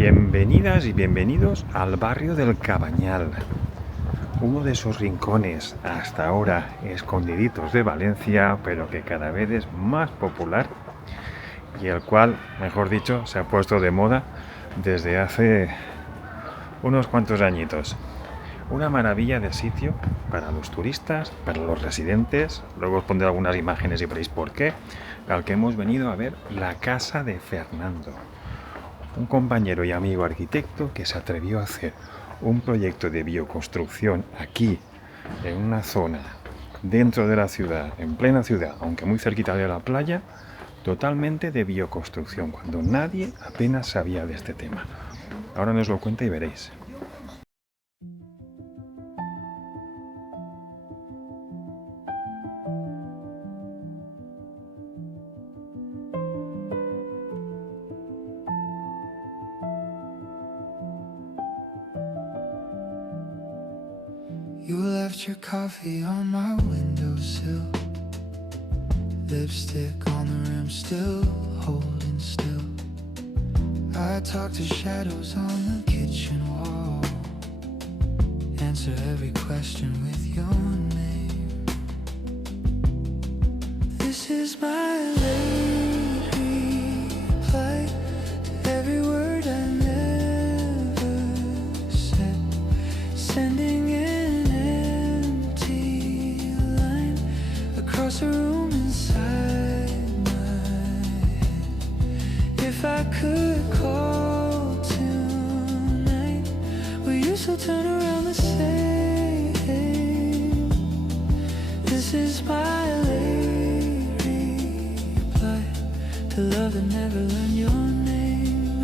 Bienvenidas y bienvenidos al barrio del Cabañal, uno de esos rincones hasta ahora escondiditos de Valencia, pero que cada vez es más popular y el cual, mejor dicho, se ha puesto de moda desde hace unos cuantos añitos. Una maravilla de sitio para los turistas, para los residentes. Luego os pondré algunas imágenes y veréis por qué. Al que hemos venido a ver la casa de Fernando, un compañero y amigo arquitecto que se atrevió a hacer un proyecto de bioconstrucción aquí, en una zona dentro de la ciudad, en plena ciudad, aunque muy cerquita de la playa, totalmente de bioconstrucción, cuando nadie apenas sabía de este tema. Ahora nos lo cuenta y veréis. You left your coffee on my windowsill, lipstick on the rim, still holding still. I talk to shadows on the kitchen wall, answer every question with your name. This is my late reply to every word I never said, sending an empty line across a room inside my head. If I could call tonight, will you still turn around the same? This is my late reply to love that never learned your name.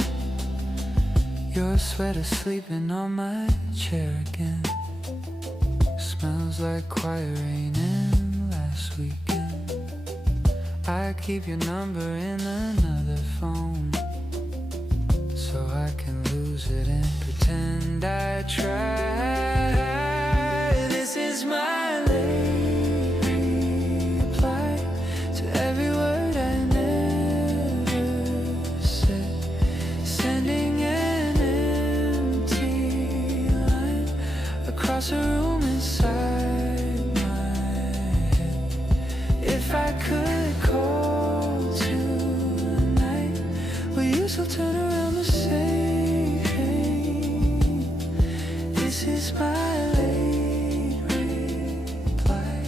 Your sweater sleeping on my chair again, smells like quiet rain and last weekend. I keep your number in another phone, so I can lose it and pretend I tried. This is my late reply to every word I never said, sending an empty line across a room inside my head. If I could call tonight, will you still turn around the same? This is my late reply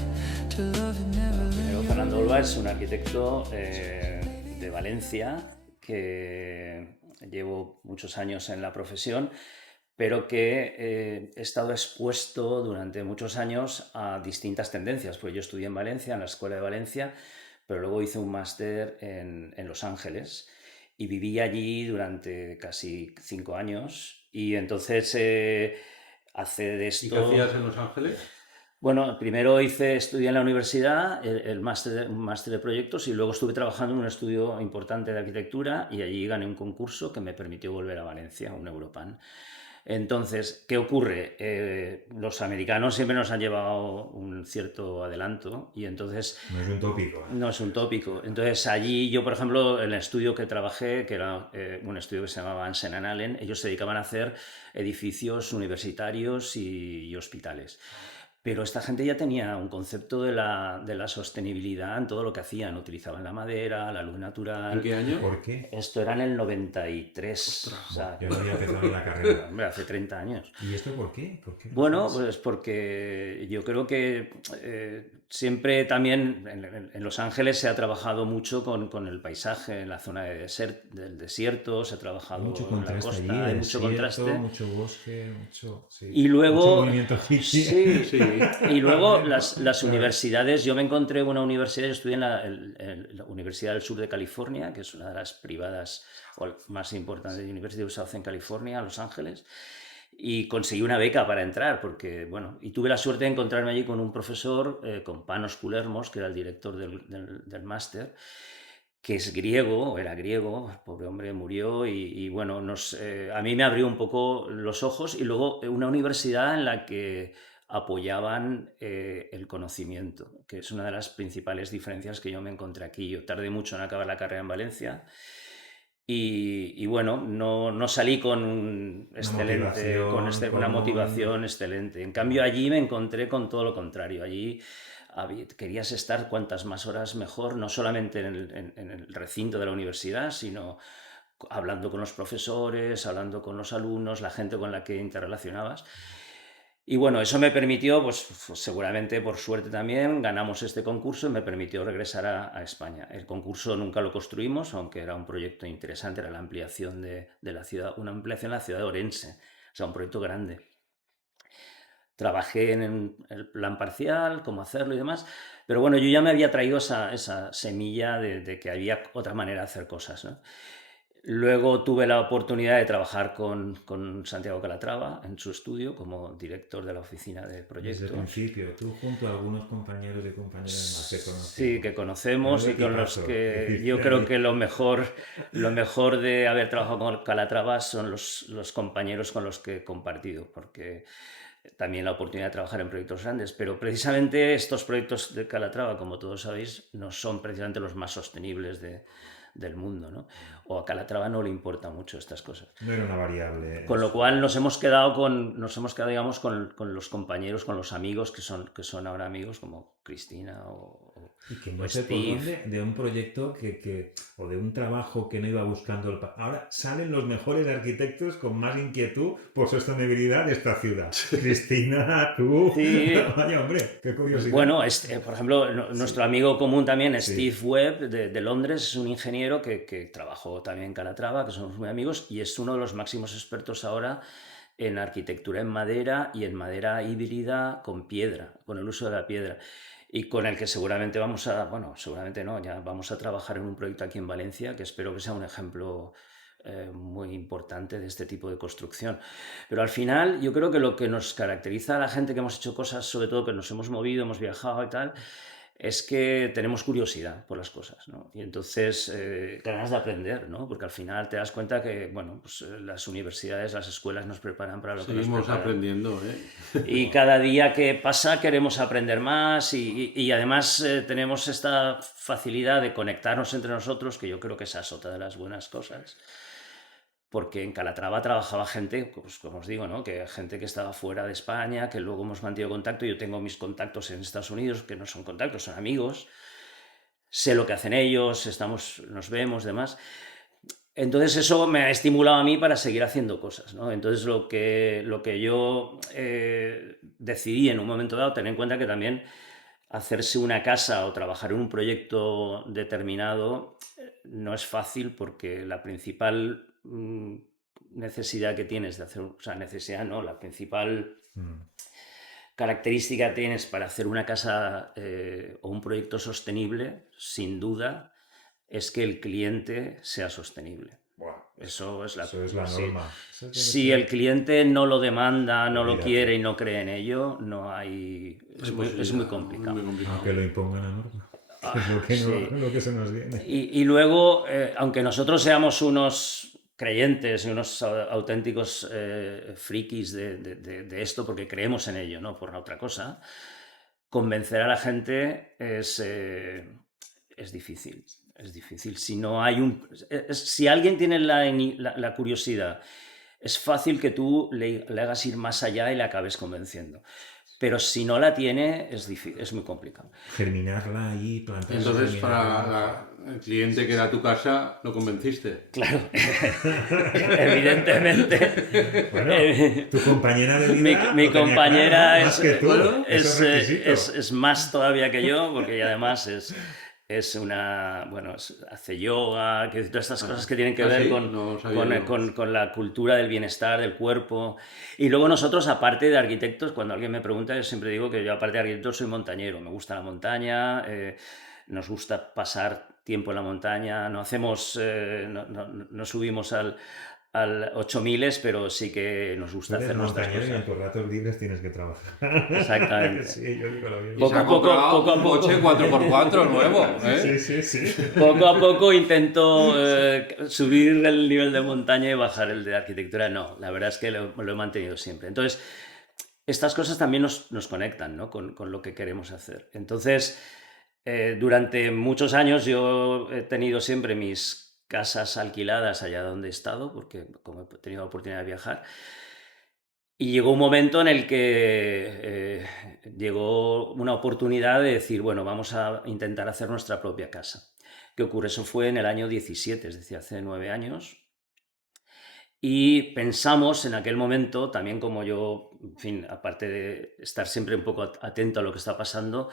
to love that never learned. Fernando Olva es un arquitecto de Valencia que llevo muchos años en la profesión, pero que he estado expuesto durante muchos años a distintas tendencias, porque yo estudié en Valencia, en la Escuela de Valencia, pero luego hice un máster en Los Ángeles y viví allí durante casi 5 años y entonces hace de esto... ¿Y qué hacías en Los Ángeles? Bueno, primero estudié en la universidad un máster de proyectos y luego estuve trabajando en un estudio importante de arquitectura y allí gané un concurso que me permitió volver a Valencia, un Europan. Entonces, ¿qué ocurre? Los americanos siempre nos han llevado un cierto adelanto y entonces... No es un tópico. No es un tópico. Entonces allí yo, por ejemplo, en el estudio que trabajé, que era un estudio que se llamaba Ansen Allen, ellos se dedicaban a hacer edificios universitarios y hospitales. Pero esta gente ya tenía un concepto de la sostenibilidad en todo lo que hacían. Utilizaban la madera, la luz natural. ¿En qué año? ¿Por qué? Esto era en el 93. Ostras, o sea, yo no había empezado en la carrera. hombre, hace 30 años. ¿Y esto por qué? ¿Por qué? Bueno, pues porque yo creo que siempre también en Los Ángeles se ha trabajado mucho con el paisaje, en la zona del desierto, se ha trabajado Mucho en la contraste costa, allí, hay mucho desierto, contraste. mucho bosque, mucho... Sí. Y luego, mucho movimiento hippie. sí, y luego las universidades, yo me encontré una universidad, yo estudié en la Universidad del Sur de California, que es una de las privadas o más importantes, University of Southern California, Los Ángeles, y conseguí una beca para entrar, porque, bueno, y tuve la suerte de encontrarme allí con un profesor, con Panos Kulermos, que era el director del máster, que es griego, o era griego, el pobre hombre murió y bueno, a mí me abrió un poco los ojos y luego una universidad en la que apoyaban el conocimiento, que es una de las principales diferencias que yo me encontré aquí. Yo tardé mucho en acabar la carrera en Valencia Y bueno, no salí con un excelente, motivación, una con motivación excelente. En cambio, allí me encontré con todo lo contrario. Allí querías estar cuantas más horas mejor, no solamente en el recinto de la universidad, sino hablando con los profesores, hablando con los alumnos, la gente con la que interrelacionabas. Y bueno, eso me permitió, pues seguramente por suerte también, ganamos este concurso y me permitió regresar a España. El concurso nunca lo construimos, aunque era un proyecto interesante, era la ampliación de la ciudad, una ampliación de la ciudad de Orense, o sea, un proyecto grande. Trabajé en el plan parcial, cómo hacerlo y demás, pero bueno, yo ya me había traído esa semilla de que había otra manera de hacer cosas, ¿no? Luego tuve la oportunidad de trabajar con Santiago Calatrava en su estudio como director de la oficina de Desde el proyectos. principio, tú junto a algunos compañeros y compañeras más que conocemos. Sí, que conocemos y Menudo con los equipazo, que decir, yo ahí. creo que lo mejor de haber trabajado con Calatrava son los compañeros con los que he compartido, porque también la oportunidad de trabajar en proyectos grandes, pero precisamente estos proyectos de Calatrava, como todos sabéis, no son precisamente los más sostenibles del mundo, ¿no? O a Calatrava no le importa mucho estas cosas. No era una variable. Con lo cual nos hemos quedado, digamos, con los compañeros, con los amigos que son ahora amigos, como Cristina Y que o no sé por Steve. dónde, de un proyecto o de un trabajo que no iba buscando ahora salen los mejores arquitectos con más inquietud por sostenibilidad de esta ciudad. Cristina, tú. Sí. Vaya, hombre, qué curiosidad. Bueno, por ejemplo, nuestro amigo común también, Sí. Steve Webb, de Londres, es un ingeniero que trabajó también en Calatrava, que somos muy amigos, y es uno de los máximos expertos ahora en arquitectura en madera y en madera híbrida con piedra, con el uso de la piedra. Y con el que seguramente seguramente no, ya vamos a trabajar en un proyecto aquí en Valencia que espero que sea un ejemplo muy importante de este tipo de construcción. Pero al final yo creo que lo que nos caracteriza a la gente que hemos hecho cosas, sobre todo que nos hemos movido, hemos viajado y tal, es que tenemos curiosidad por las cosas, ¿no? Y entonces ganas de aprender, ¿no? Porque al final te das cuenta que, bueno, pues las universidades, las escuelas nos preparan para lo que nos Seguimos preparan. aprendiendo, ¿eh? Y cada día que pasa queremos aprender más y además tenemos esta facilidad de conectarnos entre nosotros, que yo creo que esa es otra de las buenas cosas. Porque en Calatrava trabajaba gente, pues, como os digo, ¿no? Que gente que estaba fuera de España, que luego hemos mantenido contacto. Yo tengo mis contactos en Estados Unidos, que no son contactos, son amigos. Sé lo que hacen ellos, nos vemos, demás. Entonces eso me ha estimulado a mí para seguir haciendo cosas, ¿no? Entonces lo que yo decidí en un momento dado, tener en cuenta que también hacerse una casa o trabajar en un proyecto determinado no es fácil, porque la principal necesidad que tienes de hacer, o sea, necesidad no, la principal característica que tienes para hacer una casa o un proyecto sostenible, sin duda, es que el cliente sea sostenible. Buah, Eso es la norma. Si el cliente no lo demanda, no lo Olvídate. quiere y no cree en ello, no hay. Es muy complicado. Muy complicado. Aunque lo impongan a norma. Es lo que, sí. lo que se nos viene. Y luego, aunque nosotros seamos unos creyentes y unos auténticos frikis de esto, porque creemos en ello, no por otra cosa, convencer a la gente es difícil. Es difícil. Si no hay si alguien tiene la curiosidad, es fácil que tú le hagas ir más allá y le acabes convenciendo. Pero si no la tiene, es difícil, es muy complicado. Germinarla y plantarla. Entonces, para el cliente que era tu casa, lo convenciste. Claro, evidentemente. Bueno, tu compañera de vida. Mi lo tenía compañera claro, más que tú, bueno, esos requisitos. es más todavía que yo, porque ella además es una, bueno, hace yoga, que todas estas cosas que tienen que ver sí, con, no sabía yo. con la cultura del bienestar, del cuerpo. Y luego nosotros, aparte de arquitectos, cuando alguien me pregunta, yo siempre digo que yo, aparte de arquitecto, soy montañero. Me gusta la montaña, nos gusta pasar tiempo en la montaña. No hacemos, no subimos al 8000, pero sí que nos gusta hacer nuestras montañero y en cosas. tus ratos libres tienes que trabajar. Exactamente. Sí, yo digo lo mismo. Y se ha comprado un coche 4x4 nuevo, ¿eh? Sí. Poco a poco intento subir el nivel de montaña y bajar el de arquitectura. No, la verdad es que lo he mantenido siempre. Entonces, estas cosas también nos conectan, ¿no? con lo que queremos hacer. Entonces, durante muchos años yo he tenido siempre mis casas alquiladas allá donde he estado, porque como he tenido la oportunidad de viajar. Y llegó un momento en el que llegó una oportunidad de decir, bueno, vamos a intentar hacer nuestra propia casa. ¿Qué ocurre? Eso fue en el año 17, es decir, hace 9 años. Y pensamos en aquel momento, también como yo, en fin, aparte de estar siempre un poco atento a lo que está pasando,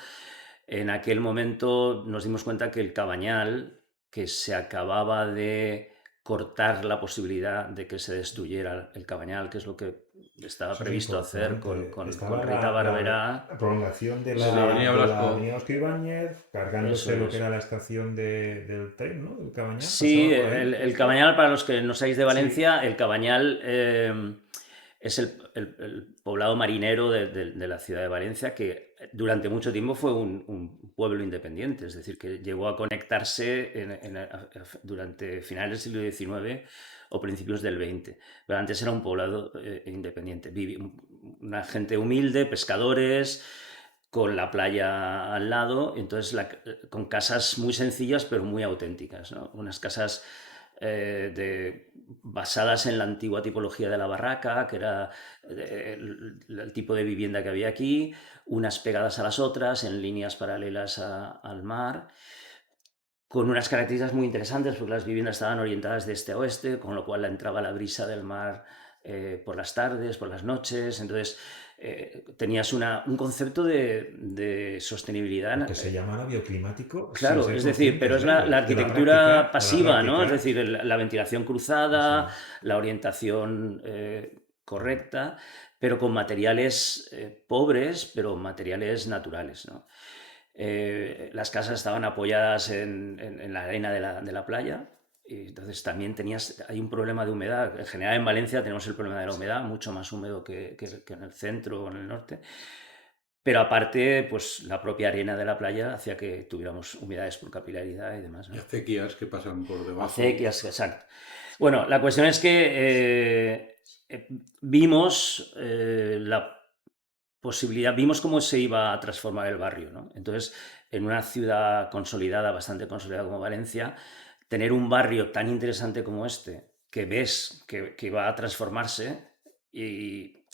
en aquel momento nos dimos cuenta que el Cabañal, que se acababa de cortar la posibilidad de que se destruyera el Cabañal, que es lo que estaba Eso es previsto hacer importante. con Estaba Rita Barberá. la prolongación de De la Avenida de la Blasco. avenida Oscar Ibáñez, cargándose Eso lo es. que era la estación del tren, ¿no? El Cabañal, Sí, pasaba por ahí. el Cabañal, para los que no seáis de Sí. Valencia, el Cabañal es el poblado marinero de la ciudad de Valencia, que durante mucho tiempo fue un pueblo independiente, es decir, que llegó a conectarse durante finales del siglo XIX o principios del XX. Pero antes era un poblado independiente. Una gente humilde, pescadores, con la playa al lado, entonces con casas muy sencillas pero muy auténticas, ¿no? Unas casas basadas en la antigua tipología de la barraca, que era el tipo de vivienda que había aquí, unas pegadas a las otras, en líneas paralelas al mar, con unas características muy interesantes, porque las viviendas estaban orientadas de este a oeste, con lo cual entraba la brisa del mar por las tardes, por las noches, entonces tenías un concepto de sostenibilidad. Que se llamara bioclimático, sin Claro, ser es decir, pero conscientes es de la ello, arquitectura de la pasiva, ¿no? Es práctica. decir, la ventilación cruzada, Eso la orientación correcta, pero con materiales pobres, pero materiales naturales, ¿no? Las casas estaban apoyadas en la arena de la playa, y entonces también hay un problema de humedad. En general en Valencia tenemos el problema de la humedad, mucho más húmedo que en el centro o en el norte. Pero aparte, pues la propia arena de la playa hacía que tuviéramos humedades por capilaridad y demás, Y ¿no? acequias que pasan por debajo. Acequias, exacto. Bueno, la cuestión es que vimos la posibilidad, vimos cómo se iba a transformar el barrio, ¿no? Entonces, en una ciudad consolidada, bastante consolidada como Valencia, tener un barrio tan interesante como este, que ves que va a transformarse, y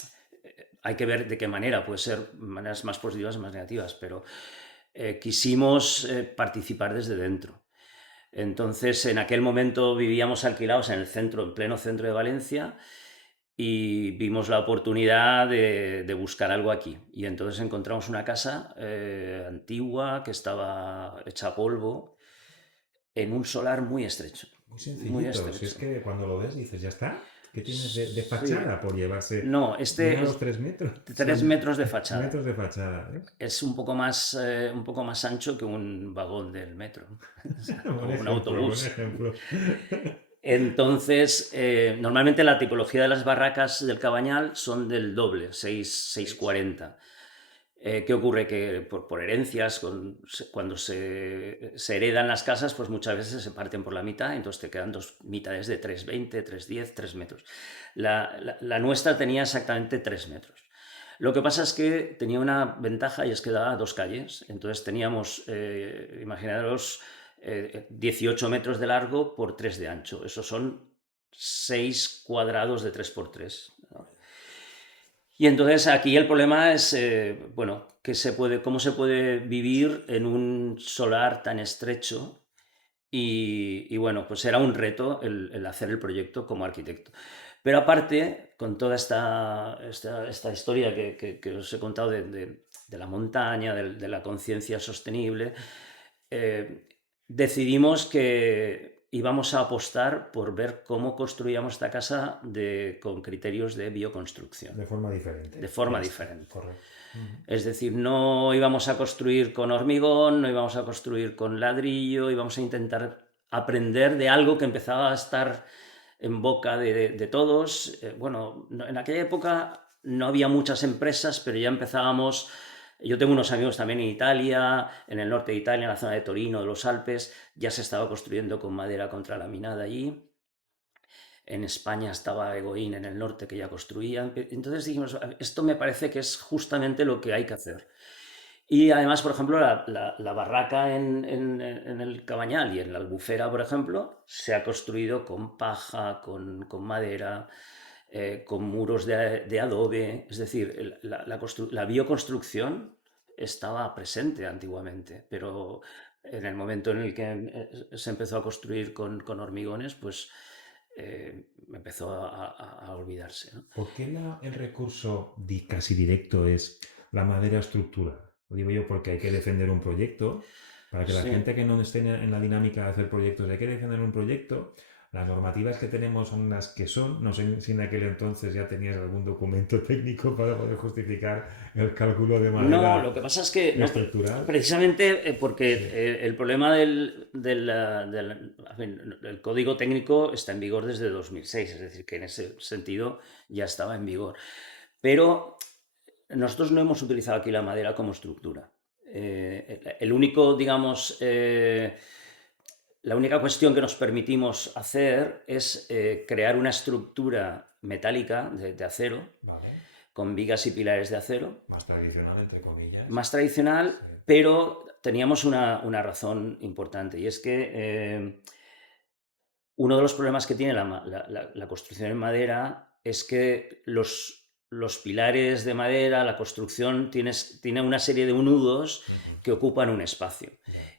hay que ver de qué manera, puede ser maneras más positivas o más negativas, pero quisimos participar desde dentro. Entonces, en aquel momento vivíamos alquilados en el centro, en pleno centro de Valencia, y vimos la oportunidad de buscar algo aquí. Y entonces encontramos una casa antigua que estaba hecha a polvo en un solar muy estrecho. muy Muy sencillito. Si es estrecho. que cuando lo ves dices, ya está. ¿Qué tienes de Sí. fachada por llevarse? No, Llega a este los es 3 metros. 3 Son metros de fachada. metros de fachada. ¿Eh? Es un poco más ancho que un vagón del metro o Buen un ejemplo, autobús. buen ejemplo. Entonces, normalmente la tipología de las barracas del Cabañal son del doble, 6,40. ¿Qué ocurre? Que por herencias, cuando se heredan las casas, pues muchas veces se parten por la mitad, entonces te quedan dos mitades de 3,20, 3,10, 3 metros. La nuestra tenía exactamente 3 metros. Lo que pasa es que tenía una ventaja, y es que daba 2 calles. Entonces teníamos, imaginaros, 18 metros de largo por 3 de ancho. Eso son 6 cuadrados de 3x3, ¿no? Y entonces aquí el problema es, bueno, cómo se puede vivir en un solar tan estrecho. Y bueno, pues era un reto el hacer el proyecto como arquitecto. Pero aparte, con toda esta historia que os he contado de la montaña, de la conciencia sostenible, decidimos que íbamos a apostar por ver cómo construíamos esta casa con criterios de bioconstrucción. De forma diferente. De forma Ya está, diferente. correcto. Es decir, no íbamos a construir con hormigón, no íbamos a construir con ladrillo, íbamos a intentar aprender de algo que empezaba a estar en boca de todos. Bueno, en aquella época no había muchas empresas, pero ya empezábamos. Yo tengo unos amigos también en Italia, en el norte de Italia, en la zona de Torino, de los Alpes, ya se estaba construyendo con madera contralaminada allí. En España estaba Egoín en el norte, que ya construían. Entonces dijimos, esto me parece que es justamente lo que hay que hacer. Y además, por ejemplo, la barraca en el Cabañal y en la Albufera, por ejemplo, se ha construido con paja, con madera, con muros de adobe. Es decir, la bioconstrucción estaba presente antiguamente, pero en el momento en el que se empezó a construir con hormigones, pues empezó a olvidarse, ¿no? ¿Por qué el recurso casi directo es la madera estructural? Lo digo yo porque hay que defender un proyecto. Para que la Sí. gente que no esté en la dinámica de hacer proyectos, hay que defender un proyecto. Las normativas que tenemos son las que son. No sé si en aquel entonces ya tenías algún documento técnico para poder justificar el cálculo de madera No, lo que pasa es que no, estructural. precisamente porque Sí. el problema el código técnico está en vigor desde 2006, es decir, que en ese sentido ya estaba en vigor. Pero nosotros no hemos utilizado aquí la madera como estructura. El único, digamos, la única cuestión que nos permitimos hacer es crear una estructura metálica de acero, Vale. con vigas y pilares de acero, Más tradicional, entre comillas. más tradicional, Sí. pero teníamos una razón importante, y es que uno de los problemas que tiene la construcción en madera es que los pilares de madera, la construcción, tiene una serie de nudos que ocupan un espacio.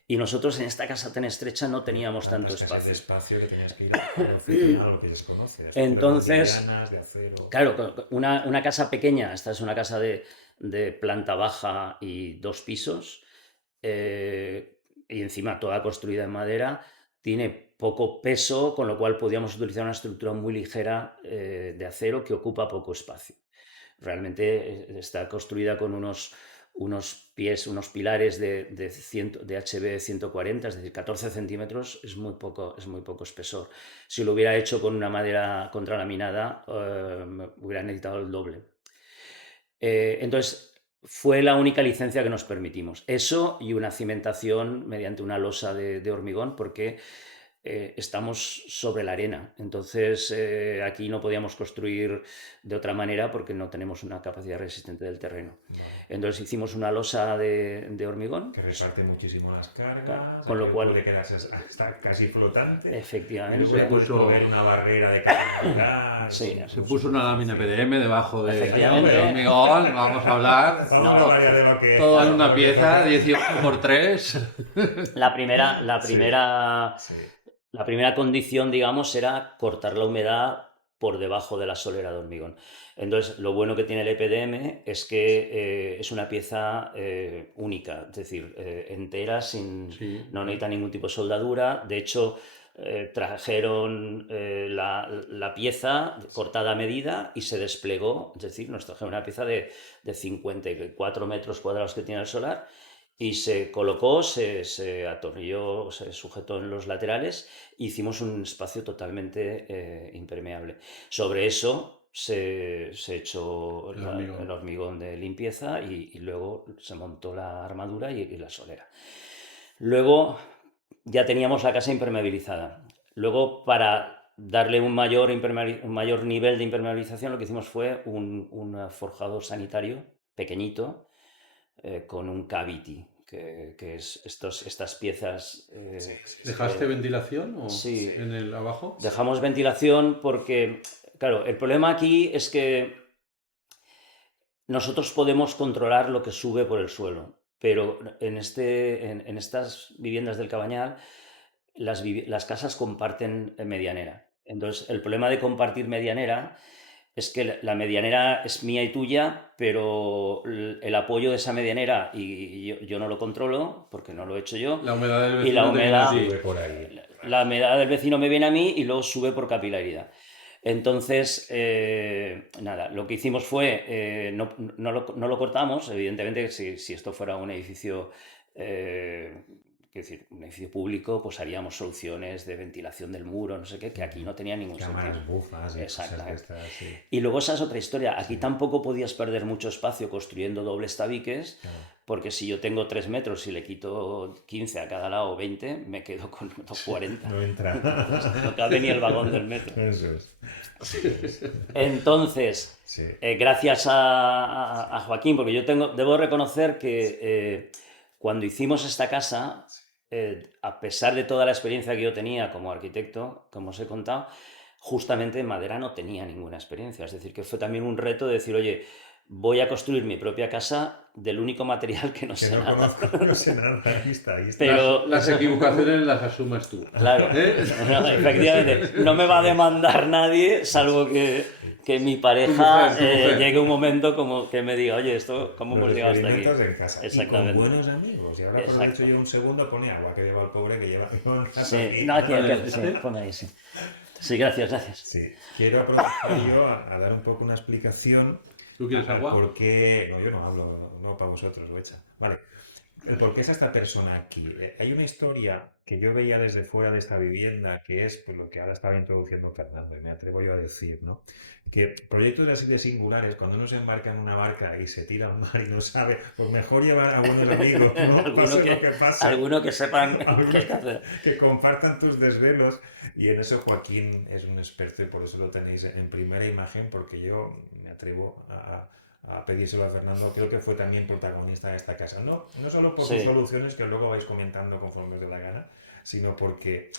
Y nosotros en esta casa tan estrecha no teníamos tanto Tantas espacio. casas de espacio que tenías que ir a la oficina, a lo que se conoce. Entonces, Cotidianas, de acero. claro, una casa pequeña, esta es una casa de planta baja y 2 pisos, y encima toda construida en madera, tiene poco peso, con lo cual podíamos utilizar una estructura muy ligera de acero que ocupa poco espacio. Realmente está construida con unos pilares de HB 140, es decir, 14 centímetros, es muy poco espesor. Si lo hubiera hecho con una madera contralaminada, hubiera necesitado el doble. Entonces, fue la única licencia que nos permitimos. Eso y una cimentación mediante una losa de hormigón, porque estamos sobre la arena. Entonces, aquí no podíamos construir de otra manera porque no tenemos una capacidad resistente del terreno. Vale. Entonces hicimos una losa de hormigón. Que reparte muchísimo las cargas, Claro, con lo cual puede quedarse hasta casi flotante. Y efectivamente, luego puedes poner una barrera de calidad. Sí. Se puso una lámina PDM debajo de Efectivamente. hormigón, vamos a hablar. Vamos No, a hablar ya de lo que Todo en claro, una lo que pieza, toca. 18 por 3. la primera Sí. La primera condición, digamos, era cortar la humedad por debajo de la solera de hormigón. Entonces, lo bueno que tiene el EPDM es que es una pieza única, es decir, entera, Sí. no necesita ningún tipo de soldadura. De hecho, trajeron la pieza cortada a medida y se desplegó, es decir, nos trajeron una pieza de 54 metros cuadrados que tiene el solar, y se colocó, se atornilló, se sujetó en los laterales, e hicimos un espacio totalmente impermeable. Sobre eso se echó el hormigón de limpieza, y luego se montó la armadura y la solera. Luego ya teníamos la casa impermeabilizada. Luego, para darle un mayor nivel de impermeabilización, lo que hicimos fue un forjador sanitario pequeñito, con un cavity, que es estas piezas. ¿Dejaste ventilación o Sí. en el abajo? Dejamos ventilación porque, claro, el problema aquí es que nosotros podemos controlar lo que sube por el suelo, pero en estas viviendas del Cabañal, las casas comparten medianera. Entonces, el problema de compartir medianera es que la medianera es mía y tuya, pero el apoyo de esa medianera, y yo no lo controlo porque no lo he hecho yo, La humedad del y la vecino te viene a humedad, ti. Sube por ahí. la humedad del vecino me viene a mí y luego sube por capilaridad. Entonces, nada, lo que hicimos fue, no lo cortamos. Evidentemente, si esto fuera un edificio, quiero decir, un edificio público, pues haríamos soluciones de ventilación del muro, no sé qué, que aquí no tenía ningún Cámaras sentido. bufas y cosas de Exactamente. estas, sí. Y luego esa es otra historia. Aquí tampoco podías perder mucho espacio construyendo dobles tabiques, Claro. porque si yo tengo 3 metros y le quito 15 a cada lado o 20, me quedo con 40. No entra. No cabe ni el vagón del metro. Eso es. Entonces, Sí. gracias a Joaquín, porque yo debo reconocer que cuando hicimos esta casa, a pesar de toda la experiencia que yo tenía como arquitecto, como os he contado, justamente en madera no tenía ninguna experiencia. Es decir, que fue también un reto de decir, oye, voy a construir mi propia casa del único material que no Que sé no nada. conozco, no sé nada. Ahí está, ahí está. Pero, Las equivocaciones las asumes tú. claro, ¿Eh? no, efectivamente, no me va a demandar nadie, salvo que mi pareja Tu mujer. llegue un momento como que me diga, oye, esto, ¿cómo Los hemos llegado hasta aquí? experimentos en casa. Exactamente. Y con buenos amigos. Y ahora, por lo Exacto. hecho, yo un segundo pone agua que lleva el pobre que lleva en casa. Sí, no, aquí, sí, ponme ahí, sí. Sí, gracias. Sí, quiero aprovechar yo a dar un poco una explicación. ¿Tú quieres agua? ¿Por qué? No, yo no hablo, no para vosotros, Goecha. Vale. El por qué es esta persona aquí. Hay una historia que yo veía desde fuera de esta vivienda, que es pues, lo que ahora estaba introduciendo Fernando, y me atrevo yo a decir, ¿no? Que proyectos así de singulares, cuando uno se embarca en una barca y se tira al mar y no sabe, pues mejor llevar a buenos amigos, ¿no? Pase lo que pase. Alguno que sepan Algunos qué hay que hacer. que compartan tus desvelos, y en eso Joaquín es un experto y por eso lo tenéis en primera imagen, porque yo me atrevo a pedírselo a Fernando. Creo que fue también protagonista de esta casa, no solo por sus Sí. soluciones que luego vais comentando conforme os dé la gana, sino porque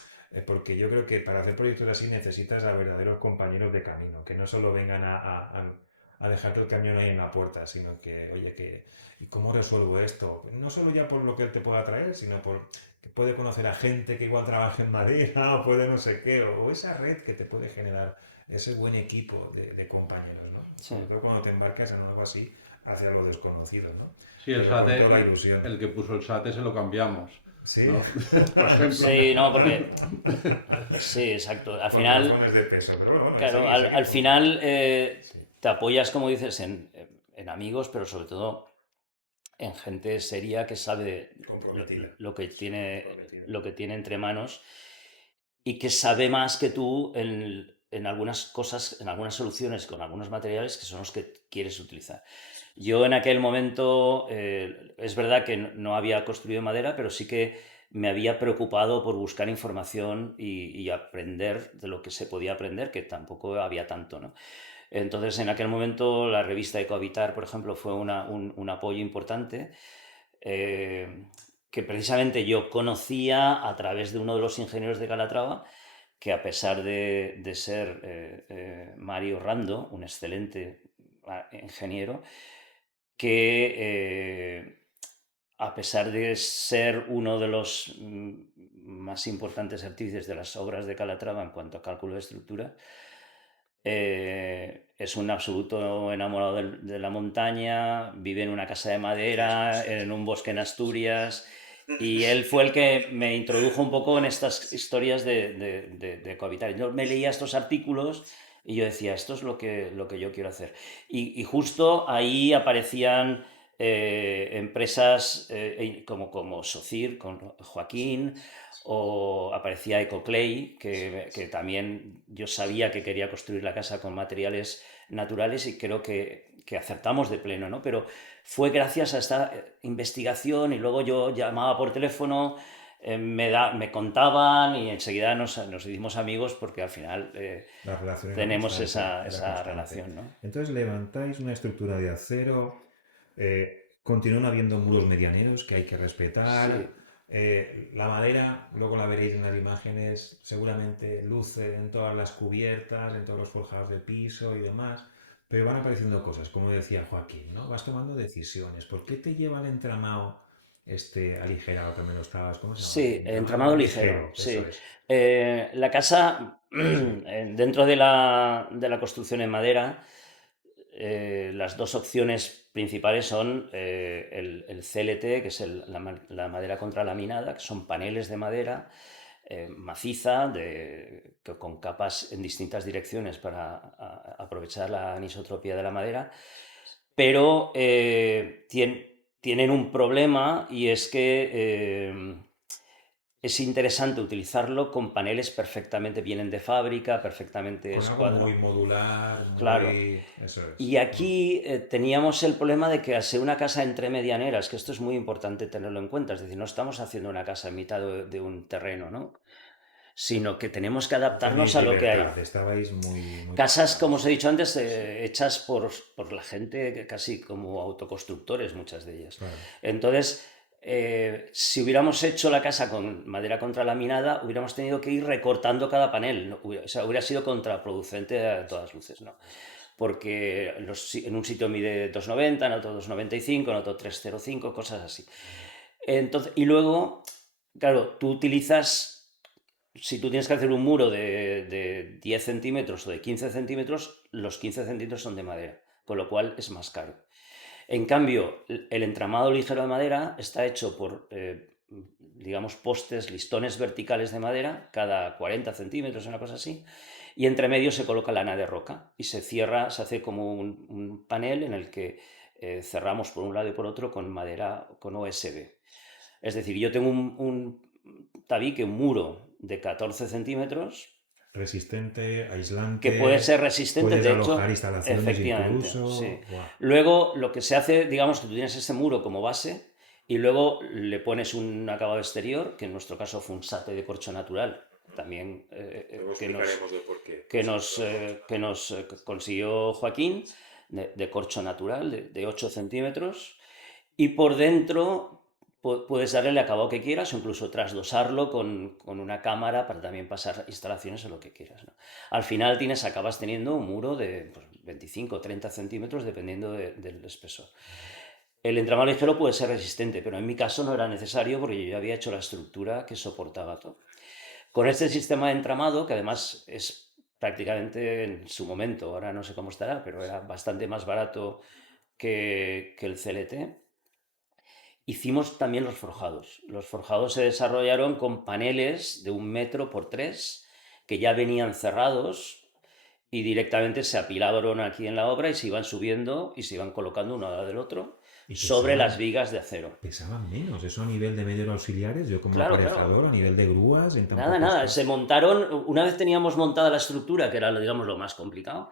yo creo que para hacer proyectos así necesitas a verdaderos compañeros de camino, que no solo vengan a dejarte el camión ahí en la puerta, sino que, oye, ¿y cómo resuelvo esto? No solo ya por lo que él te pueda traer, sino por que puede conocer a gente que igual trabaja en madera o puede no sé qué, o esa red que te puede generar ese buen equipo de compañeros, ¿no? Sí. Sobre todo cuando te embarcas en algo así hacia lo desconocido, ¿no? Sí, el Pero con SATE, toda la ilusión. el que puso el SATE se lo cambiamos. Sí. ¿No? Por ejemplo. Sí, no, porque... Sí, exacto. Al Con final... razones de peso, pero bueno, Claro, seguid. al final te apoyas, como dices, en amigos, pero sobre todo en gente seria que sabe Comprometida. lo que tiene, Comprometida. lo que tiene entre manos y que sabe más que tú en algunas cosas, en algunas soluciones con algunos materiales que son los que quieres utilizar. Yo en aquel momento, es verdad que no había construido madera, pero sí que me había preocupado por buscar información y aprender de lo que se podía aprender, que tampoco había tanto, ¿no? Entonces, en aquel momento, la revista Ecohabitar, por ejemplo, fue un apoyo importante, que precisamente yo conocía a través de uno de los ingenieros de Calatrava, que a pesar de ser Mario Rando, un excelente ingeniero, que a pesar de ser uno de los más importantes artífices de las obras de Calatrava en cuanto a cálculo de estructura, es un absoluto enamorado de la montaña, vive en una casa de madera, en un bosque en Asturias, y él fue el que me introdujo un poco en estas historias de cohabitar. Yo me leía estos artículos y yo decía, esto es lo que yo quiero hacer. Y justo ahí aparecían empresas como Socir, con Joaquín, o aparecía Ecoclay, que también yo sabía que quería construir la casa con materiales naturales y creo que acertamos de pleno, ¿no? Pero fue gracias a esta investigación y luego yo llamaba por teléfono, me contaban y enseguida nos hicimos amigos porque al final La relación era tenemos constante, esa era constante. relación, ¿no? Entonces levantáis una estructura de acero, continúan habiendo muros medianeros que hay que respetar. Sí. La madera, luego la veréis en las imágenes, seguramente luce en todas las cubiertas, en todos los forjados del piso y demás, pero van apareciendo cosas, como decía Joaquín, ¿no? Vas tomando decisiones. ¿Por qué te lleva el entramado aligerado que me lo estabas? ¿Cómo se llama? Sí, entramado ligero, eso sí. es. La casa, dentro de la construcción en madera, las dos opciones principales son el CLT, que es la madera contralaminada, que son paneles de madera maciza, con capas en distintas direcciones para aprovechar la anisotropía de la madera, pero tienen un problema y es que es interesante utilizarlo con paneles perfectamente, vienen de fábrica, perfectamente Con algo escuadrados. muy modular. Claro. Eso es. Y aquí teníamos el problema de que al ser una casa entre medianeras, que esto es muy importante tenerlo en cuenta, es decir, no estamos haciendo una casa en mitad de un terreno, ¿no? Sino que tenemos que No adaptarnos tenéis a lo que hay. libertad, estabais muy Casas, como os parados. he dicho antes, hechas por la gente casi como autoconstructores, muchas de ellas. Claro. Entonces, si hubiéramos hecho la casa con madera contralaminada, hubiéramos tenido que ir recortando cada panel, ¿no? O sea, hubiera sido contraproducente a todas luces, ¿no? Porque en un sitio mide 2,90, en otro 2,95, en otro 3,05, cosas así. Entonces, y luego, claro, tú utilizas, si tú tienes que hacer un muro de 10 centímetros o de 15 centímetros, los 15 centímetros son de madera, con lo cual es más caro. En cambio, el entramado ligero de madera está hecho por, digamos, postes, listones verticales de madera, cada 40 centímetros, una cosa así, y entre medio se coloca lana de roca y se cierra, se hace como un panel en el que cerramos por un lado y por otro con madera, con OSB. Es decir, yo tengo un tabique, un muro de 14 centímetros, Resistente, aislante. que puede ser resistente, Puedes de alojar hecho, instalaciones efectivamente, incluso. sí. Buah. Luego, lo que se hace, digamos que tú tienes ese muro como base y luego le pones un acabado exterior, que en nuestro caso fue un sate de corcho natural, también Luego explicaremos de por qué. que nos consiguió Joaquín, de corcho natural, de 8 centímetros, y por dentro puedes darle el acabado que quieras o incluso trasdosarlo con una cámara para también pasar instalaciones o lo que quieras, ¿no? Al final acabas teniendo un muro de 25 o 30 centímetros dependiendo del espesor. El entramado ligero puede ser resistente, pero en mi caso no era necesario porque yo ya había hecho la estructura que soportaba todo. Con este sistema de entramado, que además es prácticamente en su momento, ahora no sé cómo estará, pero era bastante más barato que el CLT, hicimos también los forjados. Los forjados se desarrollaron con paneles de 1 metro por 3 que ya venían cerrados y directamente se apilaron aquí en la obra y se iban subiendo y se iban colocando uno al lado del otro Y sobre pesaban- las vigas de acero. Pesaban menos, eso a nivel de medios auxiliares, yo como Claro, aparejador, claro. a nivel de grúas, en tan Nada, poco nada. espacio. Se montaron, una vez teníamos montada la estructura, que era, digamos, lo más complicado.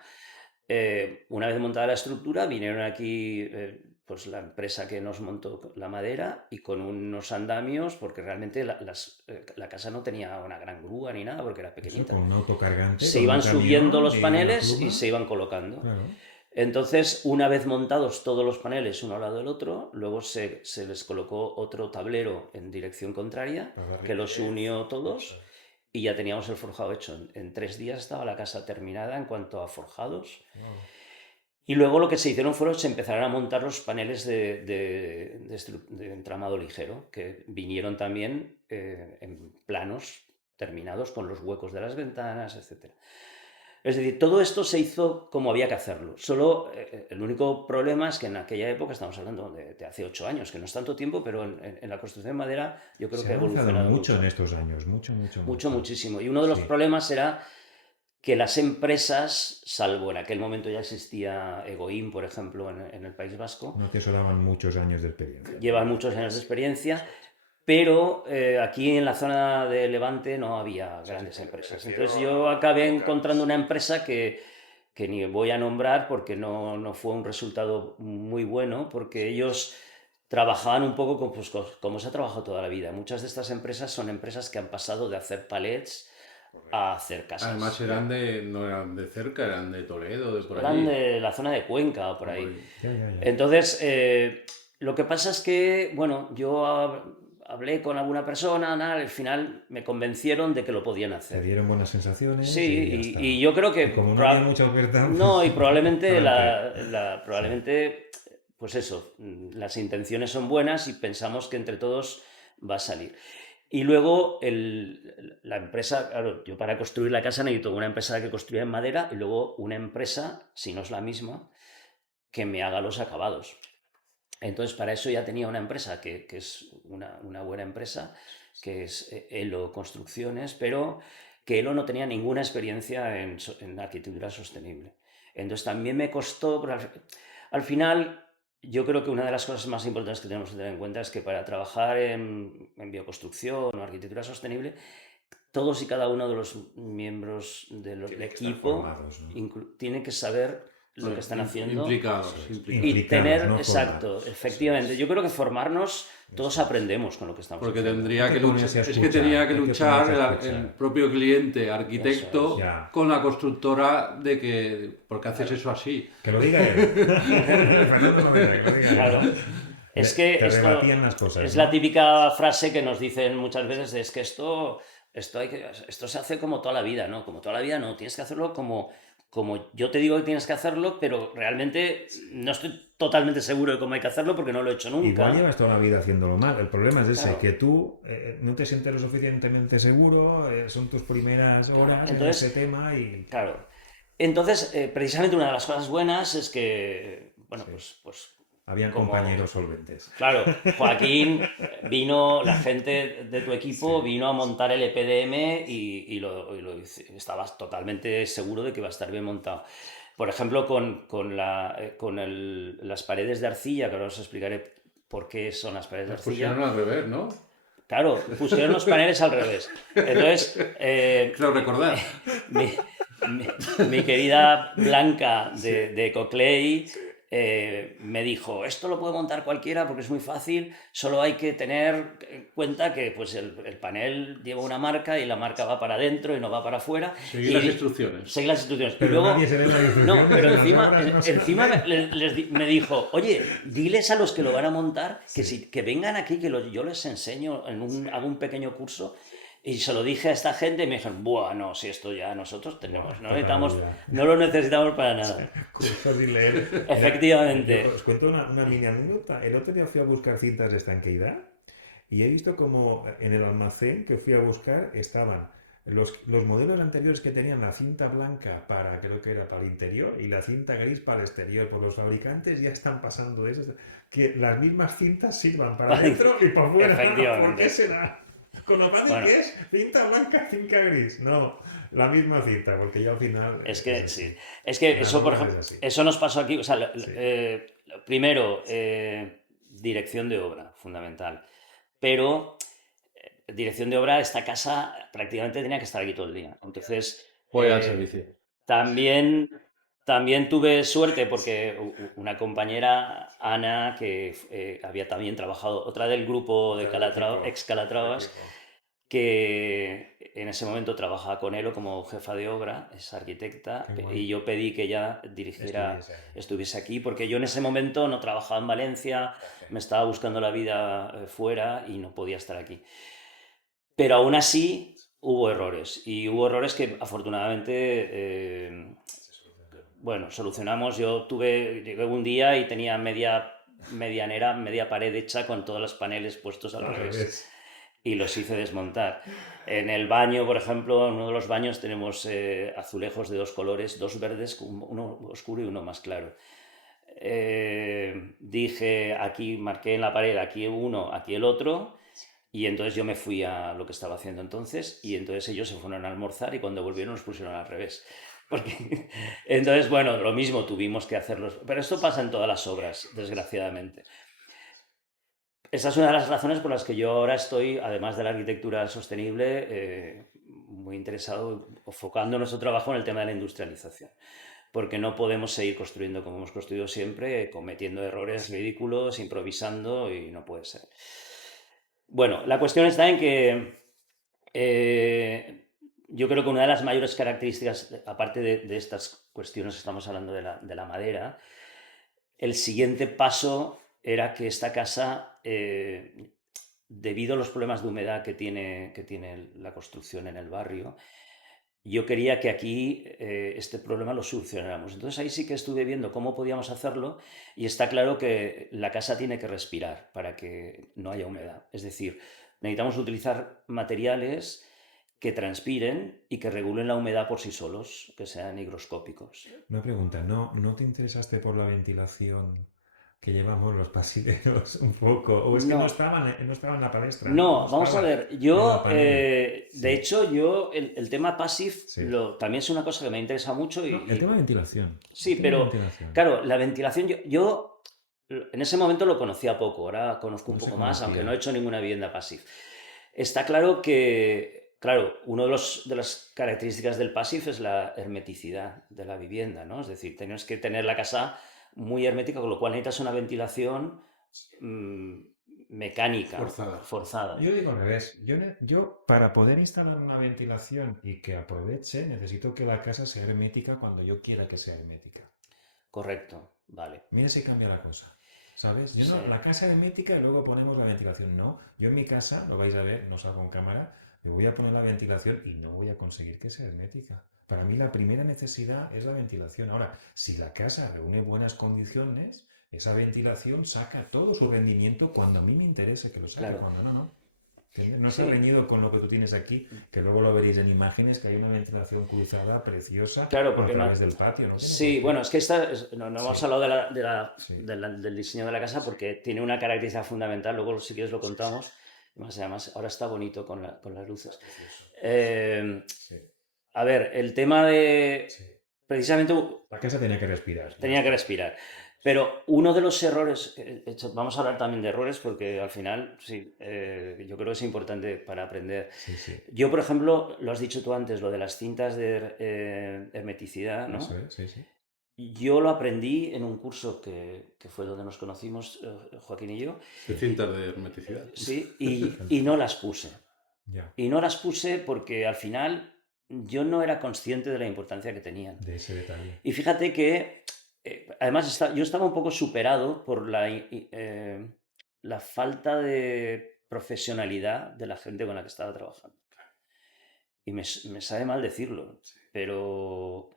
Una vez montada la estructura, vinieron aquí pues la empresa que nos montó la madera y con unos andamios, porque realmente la casa no tenía una gran grúa ni nada, porque era Eso pequeñita. con un autocargante, Se con un iban subiendo camión los y una paneles y pluma. se iban colocando. Claro. Entonces, una vez montados todos los paneles uno al lado del otro, luego se les colocó otro tablero en dirección contraria, Para darle que los rigidez. unió todos y ya teníamos el forjado hecho. En 3 días estaba la casa terminada en cuanto a forjados. Wow. Y luego lo que se hicieron fueron, se empezaron a montar los paneles de entramado ligero, que vinieron también en planos terminados con los huecos de las ventanas, etc. Es decir, todo esto se hizo como había que hacerlo. Solo el único problema es que en aquella época, estamos hablando de hace 8 años, que no es tanto tiempo, pero en la construcción de madera yo creo Se que ha ha avanzado evolucionado mucho mucho. en estos años, mucho. Mucho, muchísimo. Y uno de los Sí. problemas era que las empresas, salvo en aquel momento ya existía Egoin, por ejemplo, en el País Vasco, No te sonaban muchos años de experiencia. llevan muchos años de experiencia, pero aquí en la zona de Levante no había grandes empresas. Entonces yo acabé encontrando una empresa que ni voy a nombrar porque no fue un resultado muy bueno, porque ellos trabajaban un poco como se ha trabajado toda la vida. Muchas de estas empresas son empresas que han pasado de hacer palets a hacer casas. Además no eran de cerca, eran de Toledo, de por Eran allí. de la zona de Cuenca o por Por ahí. ahí. Ya. Entonces, lo que pasa es que, bueno, yo hablé con alguna persona, nada, al final me convencieron de que lo podían Te hacer. dieron buenas sensaciones. Sí, y ya está. y yo creo que... Y como no había mucha oferta. No, y probablemente, adelante. probablemente, pues eso, las intenciones son buenas y pensamos que entre todos va a salir. Y luego la empresa, claro, yo para construir la casa necesito una empresa que construya en madera y luego una empresa, si no es la misma, que me haga los acabados. Entonces, para eso ya tenía una empresa que es una buena empresa, que es Elo Construcciones, pero que Elo no tenía ninguna experiencia en arquitectura sostenible. Entonces, también me costó, pero al final, yo creo que una de las cosas más importantes que tenemos que tener en cuenta es que para trabajar en bioconstrucción o arquitectura sostenible, todos y cada uno de los miembros del Tienen que estar equipo formados, ¿no? tienen que saber lo que están haciendo. Implicados. Y Implicados, tener, no exacto, formados. efectivamente. Yo creo que formarnos, todos aprendemos con lo que estamos Porque haciendo. tendría Hay que que luchar, ponerse a es que escuchar, tenía que hay que luchar ponerse a escuchar. el propio cliente, arquitecto, Eso es, ya. con la constructora de que, ¿por qué haces eso así? Que lo diga él. Fernando Romero, que lo diga él. Claro. Es que Te esto rebatían las cosas, es ¿no? la típica frase que nos dicen muchas veces, es que esto se hace como toda la vida, ¿no? Como toda la vida no, tienes que hacerlo como yo te digo que tienes que hacerlo, pero realmente no estoy totalmente seguro de cómo hay que hacerlo porque no lo he hecho nunca. Igual llevas toda la vida haciéndolo mal. El problema es ese, Claro. que tú no te sientes lo suficientemente seguro, son tus primeras horas entonces- en ese tema y... Claro. Entonces, precisamente una de las cosas buenas es que, bueno, Sí. pues Habían como- compañeros solventes. claro, Joaquín, vino, la gente de tu equipo vino a montar el EPDM y estabas totalmente seguro de que iba a estar bien montado. Por ejemplo, con las paredes de arcilla, que ahora os explicaré por qué son las paredes de Las arcilla. pusieron al revés, ¿no? Claro, pusieron los paneles al revés. Entonces, Creo recordar. mi querida Blanca de Ecoclay me dijo, esto lo puede montar cualquiera porque es muy fácil, solo hay que tener en cuenta que pues, el panel lleva una marca y la marca va para adentro y no va para afuera. Seguir las instrucciones. Seguir las instrucciones. Pero y luego, nadie se lee las no, instrucciones, pero las encima, obras no se encima las leen. me dijo, oye, diles a los que lo van a montar que vengan aquí, que yo les enseño, hago un pequeño curso. Y se lo dije a esta gente y me dijeron, buah, no, si esto ya nosotros tenemos, no lo necesitamos para nada. Cursos sin leer. Efectivamente. Yo os cuento una mini anécdota. El otro día fui a buscar cintas de estanqueidad y he visto como en el almacén que fui a buscar estaban los modelos anteriores que tenían la cinta blanca para, creo que era para el interior, y la cinta gris para el exterior. Por los fabricantes ya están pasando de eso. Que las mismas cintas sirvan para adentro y para afuera. Efectivamente. ¿Por qué será? Con lo fácil Bueno. que es, cinta blanca, cinta gris. No, la misma cinta, porque yo al final... Es que sí. Es que La eso, por norma ejemplo, es así. eso nos pasó aquí. O sea, Sí. primero, dirección de obra, fundamental. Pero dirección de obra, esta casa prácticamente tenía que estar aquí todo el día. Entonces, Voy al servicio. también tuve suerte porque una compañera, Ana, que había también trabajado, otra del grupo de ex Calatravas, que en ese momento trabajaba con Elo como jefa de obra, es arquitecta, Qué guay. y yo pedí que ella estuviese aquí, porque yo en ese momento no trabajaba en Valencia, me estaba buscando la vida fuera y no podía estar aquí. Pero aún así hubo errores, y hubo errores que afortunadamente, bueno, solucionamos. Llegué un día y tenía media pared hecha con todos los paneles puestos al revés. Y los hice desmontar. En el baño, por ejemplo, en uno de los baños tenemos azulejos de dos colores, dos verdes, uno oscuro y uno más claro. Dije, aquí marqué en la pared, aquí uno, aquí el otro, y entonces yo me fui a lo que estaba haciendo entonces, y entonces ellos se fueron a almorzar y cuando volvieron los pusieron al revés. Entonces, bueno, lo mismo tuvimos que hacerlos, pero esto pasa en todas las obras, desgraciadamente. Esa es una de las razones por las que yo ahora estoy, además de la arquitectura sostenible, muy interesado, enfocando nuestro trabajo en el tema de la industrialización. Porque no podemos seguir construyendo como hemos construido siempre, cometiendo errores ridículos, improvisando, y no puede ser. Bueno, la cuestión está en que yo creo que una de las mayores características, aparte de estas cuestiones que estamos hablando de la madera, el siguiente paso era que esta casa, debido a los problemas de humedad que tiene la construcción en el barrio, yo quería que aquí este problema lo solucionáramos. Entonces ahí sí que estuve viendo cómo podíamos hacerlo, y está claro que la casa tiene que respirar para que no haya humedad. Es decir, necesitamos utilizar materiales que transpiren y que regulen la humedad por sí solos, que sean higroscópicos. Una pregunta, ¿no te interesaste por la ventilación que llevamos los pasillos un poco? ¿O es que no estaba en la palestra? No, vamos a ver, yo, Sí. de hecho, el tema passive Sí. también es una cosa que me interesa mucho. El tema de ventilación. Sí, El tema de pero, ventilación. claro, la ventilación, yo en ese momento lo conocía poco, ahora conozco un No se poco más, conocía. aunque no he hecho ninguna vivienda passive. Está claro que claro, una de las características del passive es la hermeticidad de la vivienda, ¿no? Es decir, tienes que tener la casa muy hermética, con lo cual necesitas una ventilación mm, mecánica, forzada. Yo digo al revés. Yo, para poder instalar una ventilación y que aproveche, necesito que la casa sea hermética cuando yo quiera que sea hermética. Correcto, vale. Mira si cambia la cosa. ¿Sabes? Yo no, Sí. la casa hermética y luego ponemos la ventilación. No, yo en mi casa, lo vais a ver, no salgo en cámara, me voy a poner la ventilación y no voy a conseguir que sea hermética. Para mí la primera necesidad es la ventilación. Ahora, si la casa reúne buenas condiciones, esa ventilación saca todo su rendimiento cuando a mí me interese que lo saque, Claro. cuando no. Que no está Sí. reñido con lo que tú tienes aquí, que luego lo veréis en imágenes, que hay una ventilación cruzada preciosa Claro, a porque través del patio, ¿no? Tiene por sí, qué. bueno, es que no hemos Sí. hablado Sí. del diseño de la casa porque tiene una característica fundamental, luego si quieres lo contamos. Además, ahora está bonito con las luces. Sí. A ver, el tema de... Sí. Precisamente La casa tenía que respirar. tenía que respirar. Pero uno de los errores, vamos a hablar también de errores porque al final, sí, yo creo que es importante para aprender. Sí, sí. Yo, por ejemplo, lo has dicho tú antes, lo de las cintas de hermeticidad, ¿no? Eso es, sí, sí. Yo lo aprendí en un curso que fue donde nos conocimos, Joaquín y yo, De cintas de hermeticidad. sí, y no las puse. Ya, Y no las puse porque al final yo no era consciente de la importancia que tenían. de ese detalle. Y fíjate que, además, yo estaba un poco superado por la falta de profesionalidad de la gente con la que estaba trabajando. Y me sabe mal decirlo, pero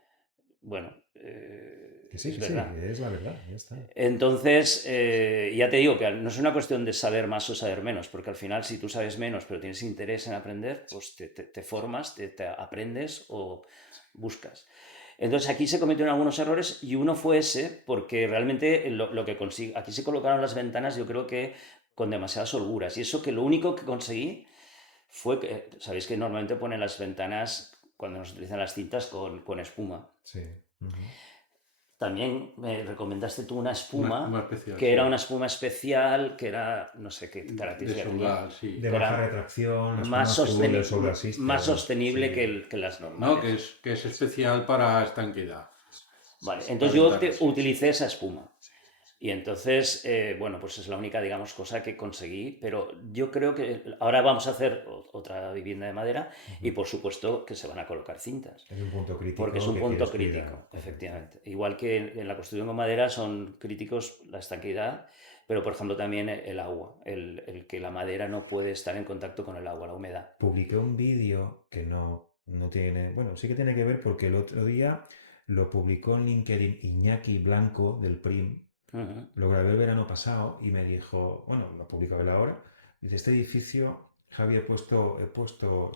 bueno, Que sí, es que sí, verdad. que es la verdad, ya está. Entonces, ya te digo que no es una cuestión de saber más o saber menos, porque al final si tú sabes menos pero tienes interés en aprender, pues te formas, te aprendes o buscas. Entonces aquí se cometieron algunos errores y uno fue ese, porque realmente lo que consigo, aquí se colocaron las ventanas yo creo que con demasiadas holguras, y eso que lo único que conseguí fue que, sabéis que normalmente ponen las ventanas cuando nos utilizan las cintas con espuma. Sí. Ujú. También me recomendaste tú una espuma, Una especial, que sí. era una espuma especial, que era, no sé qué De característica tenía, soldar, sí. De que era baja retracción, la más, espuma azul, el Solar System. más sostenible Sí. que las No, normales. que es especial para estanqueidad. Vale, entonces yo ventanas. utilicé esa espuma. Y entonces, bueno, pues es la única, digamos, cosa que conseguí, pero yo creo que ahora vamos a hacer otra vivienda de madera y por supuesto que se van a colocar cintas. Es un punto crítico. Porque es un que punto quieres crítico, cuidar. efectivamente. Igual que en la construcción con madera son críticos la estanqueidad, pero por ejemplo también el agua, el que la madera no puede estar en contacto con el agua, la humedad. Publiqué un vídeo que no tiene, bueno, sí que tiene que ver porque el otro día lo publicó en LinkedIn Iñaki Blanco del PRIM. Ujú. Lo grabé el verano pasado y me dijo, bueno, lo publicaba él ahora, dice, este edificio, Javi, he puesto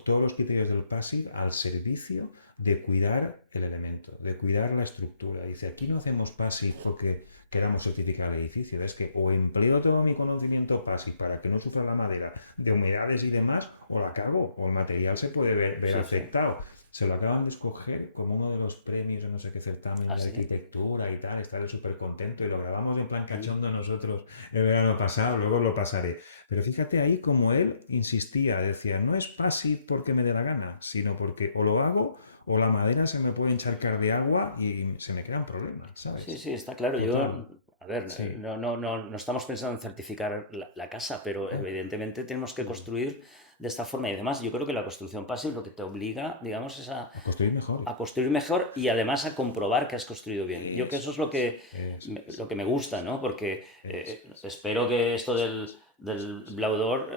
todos los criterios del PASIV al servicio de cuidar el elemento, de cuidar la estructura. Dice, aquí no hacemos PASIV porque queramos certificar el edificio, es que o empleo todo mi conocimiento PASIV para que no sufra la madera de humedades y demás, o la cago, o el material se puede ver Sí, sí. afectado. Se lo acaban de escoger como uno de los premios de no sé qué certamen ¿Ah, de sí? arquitectura y tal. Estaré súper contento y lo grabamos en plan cachondo nosotros el verano pasado, luego lo pasaré. Pero fíjate ahí como él insistía, decía, no es passive porque me dé la gana, sino porque o lo hago o la madera se me puede encharcar de agua y se me crean problemas, ¿sabes? Sí, sí, está claro. Total. A ver, Sí. no estamos pensando en certificar la casa, pero evidentemente tenemos que construir de esta forma. Y además, yo creo que la construcción passive lo que te obliga, digamos, es A construir mejor. a construir mejor y además a comprobar que has construido bien. Yo que eso es lo que Eso. me gusta, ¿no? Porque espero que esto del Blaudor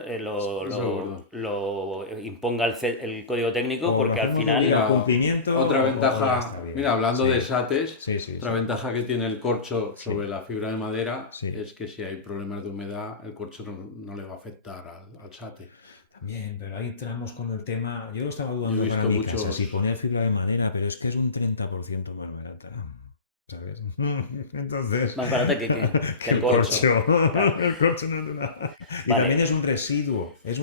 lo imponga el código técnico, O porque lo al hacemos final... bien. Mira, cumplimiento, otra o ventaja, está bien. mira, hablando Sí. de SATES, Sí. otra ventaja que tiene el corcho Sí. sobre la fibra de madera Sí. es que si hay problemas de humedad, el corcho no le va a afectar al SATE. También, pero ahí entramos con el tema. Yo estaba Yo dudando he para visto mi casa muchos- si poner fibra de madera, pero es que es un 30% más barata. ¿Sabes? Entonces. Más barata que el corcho. Claro. El corcho no es nada. Y Vale. también es un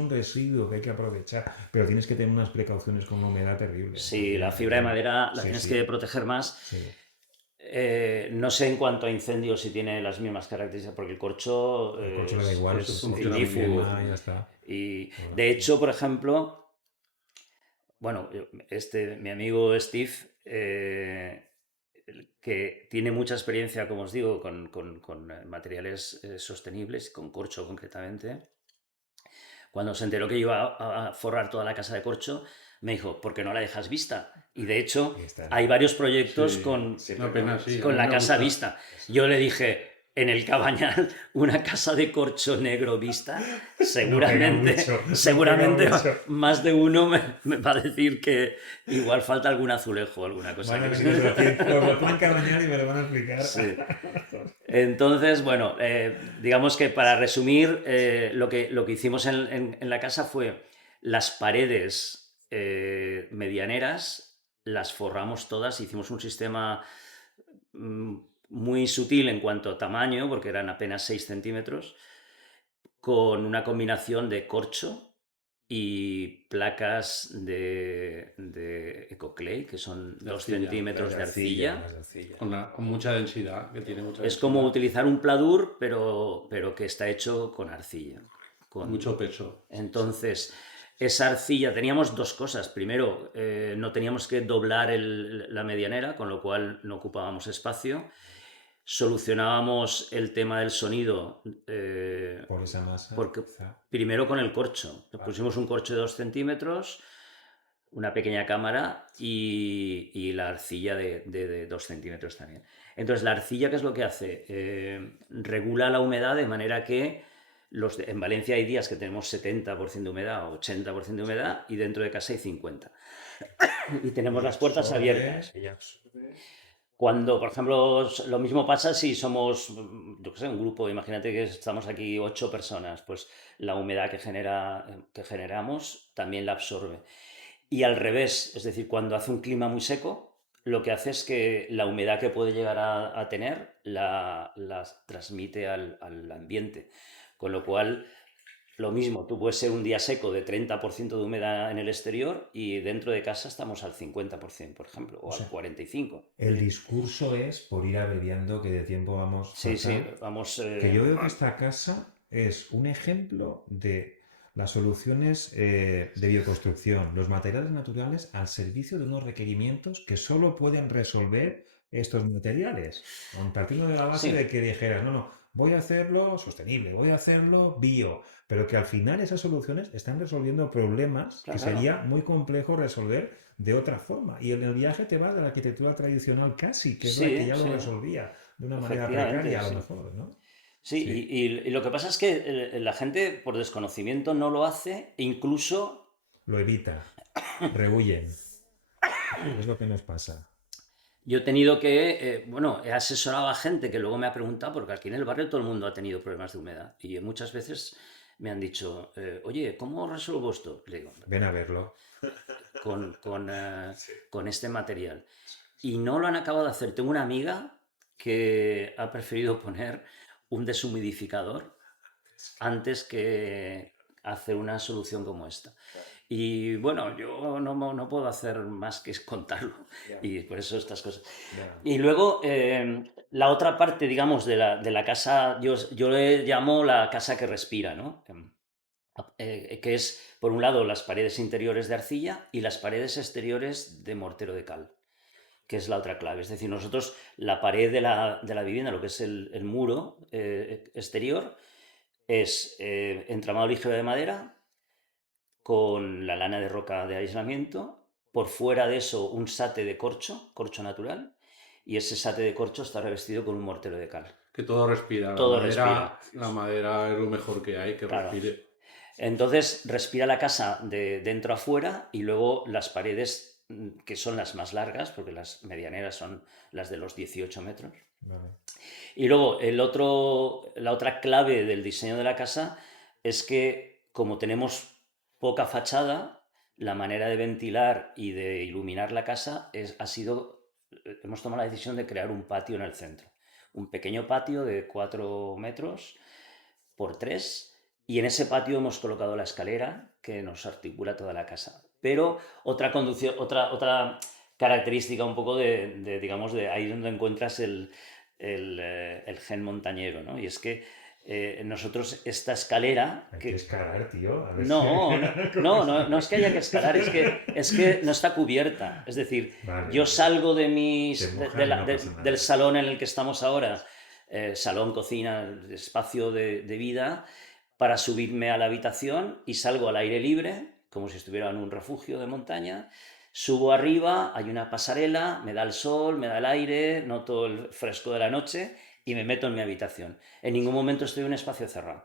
residuo que hay que aprovechar, pero tienes que tener unas precauciones con la humedad terribles. Sí, la fibra de madera la Sí, tienes sí. que proteger más. Sí. No sé en cuanto a incendios si tiene las mismas características, porque el corcho, El corcho le da igual, es funciona muy ignífugo. bien. Ya está. Y Bueno, de hecho, por ejemplo, bueno, mi amigo Steve, que tiene mucha experiencia, como os digo, con materiales sostenibles, con corcho concretamente, cuando se enteró que iba a forrar toda la casa de corcho, me dijo, ¿por qué no la dejas vista? Y de hecho, Ahí está. hay varios proyectos Sí, con, una pena, sí. a con mí la me casa gusta. vista. Yo le dije, en el Cabañal, una casa de corcho negro vista, seguramente, mucho, no seguramente pega mucho. más de uno me va a decir que igual falta algún azulejo o alguna cosa. Van a que- venir, os lo tienen que bañar y me lo van a explicar. Sí. Entonces, bueno, digamos que para resumir, lo que hicimos en la casa fue las paredes medianeras, las forramos todas, hicimos un sistema mm, muy sutil en cuanto a tamaño, porque eran apenas 6 centímetros, con una combinación de corcho y placas de Ecoclay, que son De 2 arcilla, centímetros de arcilla. Las de arcilla. Con mucha densidad, que tiene mucha Es densidad. como utilizar un pladur, pero que está hecho con arcilla. Con mucho peso. Entonces, esa arcilla, teníamos dos cosas. Primero, no teníamos que doblar la medianera, con lo cual no ocupábamos espacio. Solucionábamos el tema del sonido Por esa masa. porque quizá. primero con el corcho. Pusimos un corcho de 2 centímetros, una pequeña cámara y la arcilla de 2 centímetros también. Entonces, la arcilla, ¿qué es lo que hace? Regula la humedad de manera que en Valencia hay días que tenemos 70% de humedad o 80% de humedad y dentro de casa hay 50%. Y tenemos las puertas abiertas. Ella absorbe. Cuando, por ejemplo, lo mismo pasa si somos, yo qué sé, un grupo, imagínate que estamos aquí 8 personas, pues la humedad que generamos también la absorbe. Y al revés, es decir, cuando hace un clima muy seco, lo que hace es que la humedad que puede llegar a tener la transmite al ambiente. Con lo cual, lo mismo, tú puedes ser un día seco de 30% de humedad en el exterior y dentro de casa estamos al 50%, por ejemplo, o O sea, al 45%. El discurso es, por ir abreviando, que de tiempo vamos Sí, sí, fatal, vamos... que yo veo que esta casa es un ejemplo de las soluciones de bioconstrucción, los materiales naturales al servicio de unos requerimientos que solo pueden resolver estos materiales. Partiendo de la base Sí. de que dijeras, no, voy a hacerlo sostenible, voy a hacerlo bio, pero que al final esas soluciones están resolviendo problemas que Claro. sería muy complejo resolver de otra forma. Y en el viaje te vas de la arquitectura tradicional casi, que es la Sí, que ya sí. lo resolvía de una manera Efectivamente, precaria a lo sí. mejor, ¿no? Sí, Sí. y lo que pasa es que la gente por desconocimiento no lo hace e incluso Lo evita, rehuyen. Es lo que nos pasa. yo he tenido que, bueno, he asesorado a gente que luego me ha preguntado, porque aquí en el barrio todo el mundo ha tenido problemas de humedad y muchas veces me han dicho, oye, ¿cómo resuelvo esto? Le digo, Ven a verlo. con este material. Y no lo han acabado de hacer. Tengo una amiga que ha preferido poner un deshumidificador antes que hacer una solución como esta. Y bueno, yo no puedo hacer más que contarlo. Y por eso estas cosas. Y luego, la otra parte, digamos, de la casa, yo le llamo la casa que respira, ¿no? Que es, por un lado, las paredes interiores de arcilla y las paredes exteriores de mortero de cal, que es la otra clave. Es decir, nosotros la pared de la vivienda, lo que es el muro exterior, es entramado ligero de madera con la lana de roca de aislamiento, por fuera de eso un sate de corcho natural, y ese sate de corcho está revestido con un mortero de cal. Que todo respira. Todo La madera es lo mejor que hay, que Claro. respire. Entonces respira la casa de dentro a fuera y luego las paredes, que son las más largas, porque las medianeras son las de los 18 metros. Vale. Y luego la otra clave del diseño de la casa es que como tenemos poca fachada, la manera de ventilar y de iluminar la casa hemos tomado la decisión de crear un patio en el centro. Un pequeño patio de 4 metros por 3 y en ese patio hemos colocado la escalera que nos articula toda la casa. Pero otra característica un poco digamos, de ahí donde encuentras el gen montañero, ¿no? Y es que nosotros esta escalera... Hay que escalar, tío. A ver No, si- no es que haya que escalar, es que no está cubierta. Es decir, Vale, yo vale. salgo Te mojas y no pasa nada. del salón en el que estamos ahora, salón, cocina, espacio de vida, para subirme a la habitación y salgo al aire libre, como si estuviera en un refugio de montaña. Subo arriba, hay una pasarela, me da el sol, me da el aire, noto el fresco de la noche y me meto en mi habitación. En ningún momento estoy en un espacio cerrado.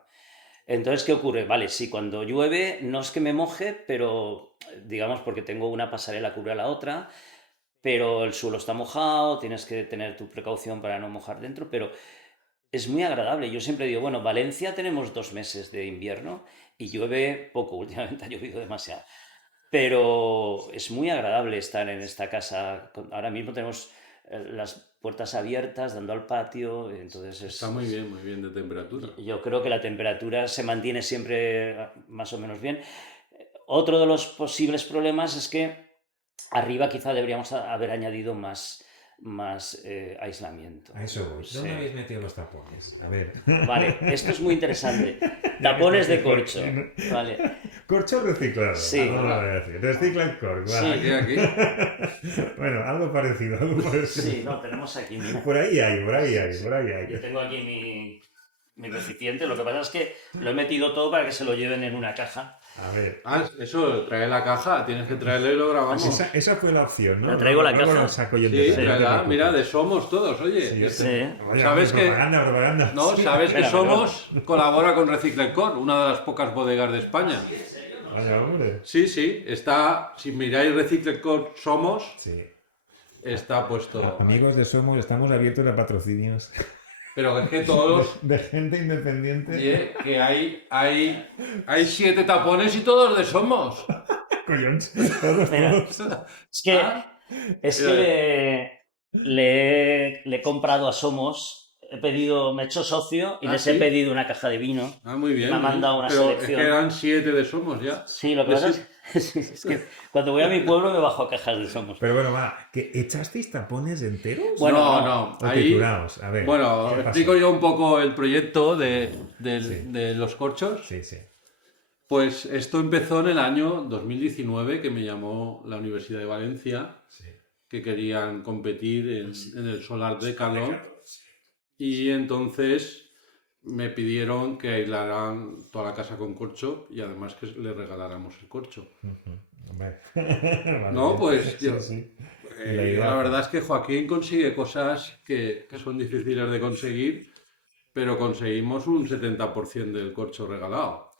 Entonces, ¿qué ocurre? Vale, sí, cuando llueve no es que me moje, pero digamos porque tengo una pasarela que cubre a la otra, pero el suelo está mojado, tienes que tener tu precaución para no mojar dentro, pero es muy agradable. Yo siempre digo, bueno, Valencia tenemos 2 meses de invierno y llueve poco, últimamente ha llovido demasiado, pero es muy agradable estar en esta casa. Ahora mismo tenemos las puertas abiertas, dando al patio, entonces Está muy bien de temperatura. yo creo que la temperatura se mantiene siempre más o menos bien. Otro de los posibles problemas es que arriba quizá deberíamos haber añadido más aislamiento. A eso voy. Sí. ¿Dónde habéis metido los tapones? A ver. Vale, esto es muy interesante. Tapones de corcho. Vale. Corcho reciclado. Sí. Vamos a decir. Recicla cork. Vale. Sí. Aquí. Bueno, algo parecido, algo parecido. Sí, no, tenemos aquí, mira. Por ahí hay. Yo tengo aquí mi recipiente, lo que pasa es que lo he metido todo para que se lo lleven en una caja. A ver. Ah, eso, trae la caja, tienes que traerle y lo grabamos. Esa fue la opción, ¿no? La traigo la Luego caja. lo saco yo en Sí, defensa, no te tráela, preocupes. mira, de Somos todos, oye. Sí, Sí. Oye, ¿Sabes que- propaganda. No, Sí. sabes que Espera, Somos colabora con Reciclecor, una de las pocas bodegas de España. Vaya, hombre. Sí, está, si miráis Reciclecor Somos, Sí. está puesto. Amigos de Somos, estamos abiertos a patrocinios Pero es que todos, de gente independiente. oye, que hay 7 tapones y todos de Somos. Collons, todos, Mira. todos. Es que, Ah, es que le he comprado a Somos, me he hecho socio y Ah, les ¿sí? he pedido una caja de vino. muy bien. Me ha mandado una Pero selección. es que eran 7 de Somos ya. Sí, lo que pasa es que cuando voy a mi pueblo me bajo a cajas de Somos. Pero bueno, va, ¿que echasteis tapones enteros? Bueno, no, ¿O ahí. titulados? A ver. Bueno, ¿qué pasó? explico yo un poco el proyecto de Sí. los corchos. Sí, sí. Pues esto empezó en el año 2019, que me llamó la Universidad de Valencia, Sí. que querían competir en el Solar Decathlon. Y entonces me pidieron que aislaran toda la casa con corcho y además que le regaláramos el corcho. Hombre. Vale, No, bien. pues, Sí, yo- sí. Y la idea- La verdad es que Joaquín consigue cosas que son difíciles de conseguir, pero conseguimos un 70% del corcho regalado.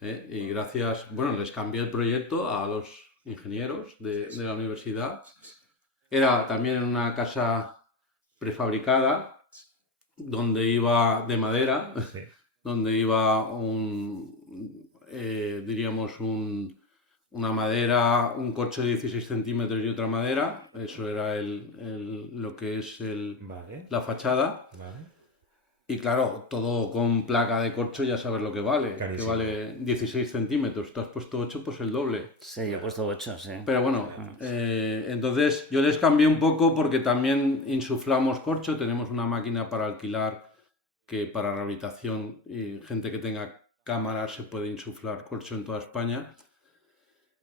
¿Eh? Y gracias, bueno, les cambié el proyecto a los ingenieros de la universidad. Era también en una casa prefabricada, donde iba de madera, Sí. donde iba diríamos, una madera, un corcho de 16 centímetros y otra madera. Eso era lo que es Vale, la fachada. vale. Y claro, todo con placa de corcho ya sabes lo que vale. Carísimo. Que vale 16 centímetros. Tú has puesto 8, pues el doble. Sí, yo he puesto 8, sí. Pero bueno, entonces yo les cambié un poco porque también insuflamos corcho. Tenemos una máquina para alquilar que para rehabilitación y gente que tenga cámaras se puede insuflar corcho en toda España.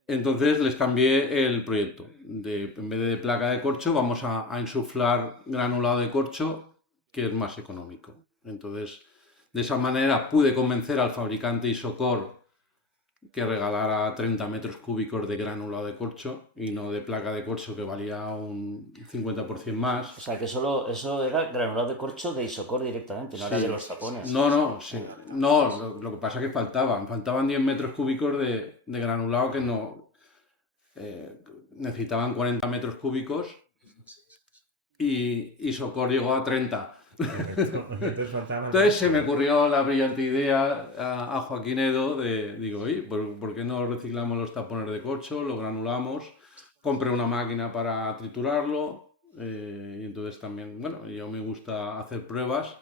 Entonces les cambié el proyecto. En vez de placa de corcho vamos a insuflar granulado de corcho, que es más económico. Entonces, de esa manera pude convencer al fabricante Isocor que regalara 30 metros cúbicos de granulado de corcho y no de placa de corcho, que valía un 50% más. O sea, que eso era granulado de corcho de Isocor directamente, no era Sí. de los tapones. No, sí. No, lo que pasa es que faltaban 10 metros cúbicos de granulado que no... necesitaban 40 metros cúbicos y Isocor llegó a 30. Entonces faltaban- Entonces se me ocurrió la brillante idea a Joaquín Edo digo, oye, ¿por qué no reciclamos los tapones de corcho, lo granulamos? Compré una máquina para triturarlo y entonces también, bueno, yo me gusta hacer pruebas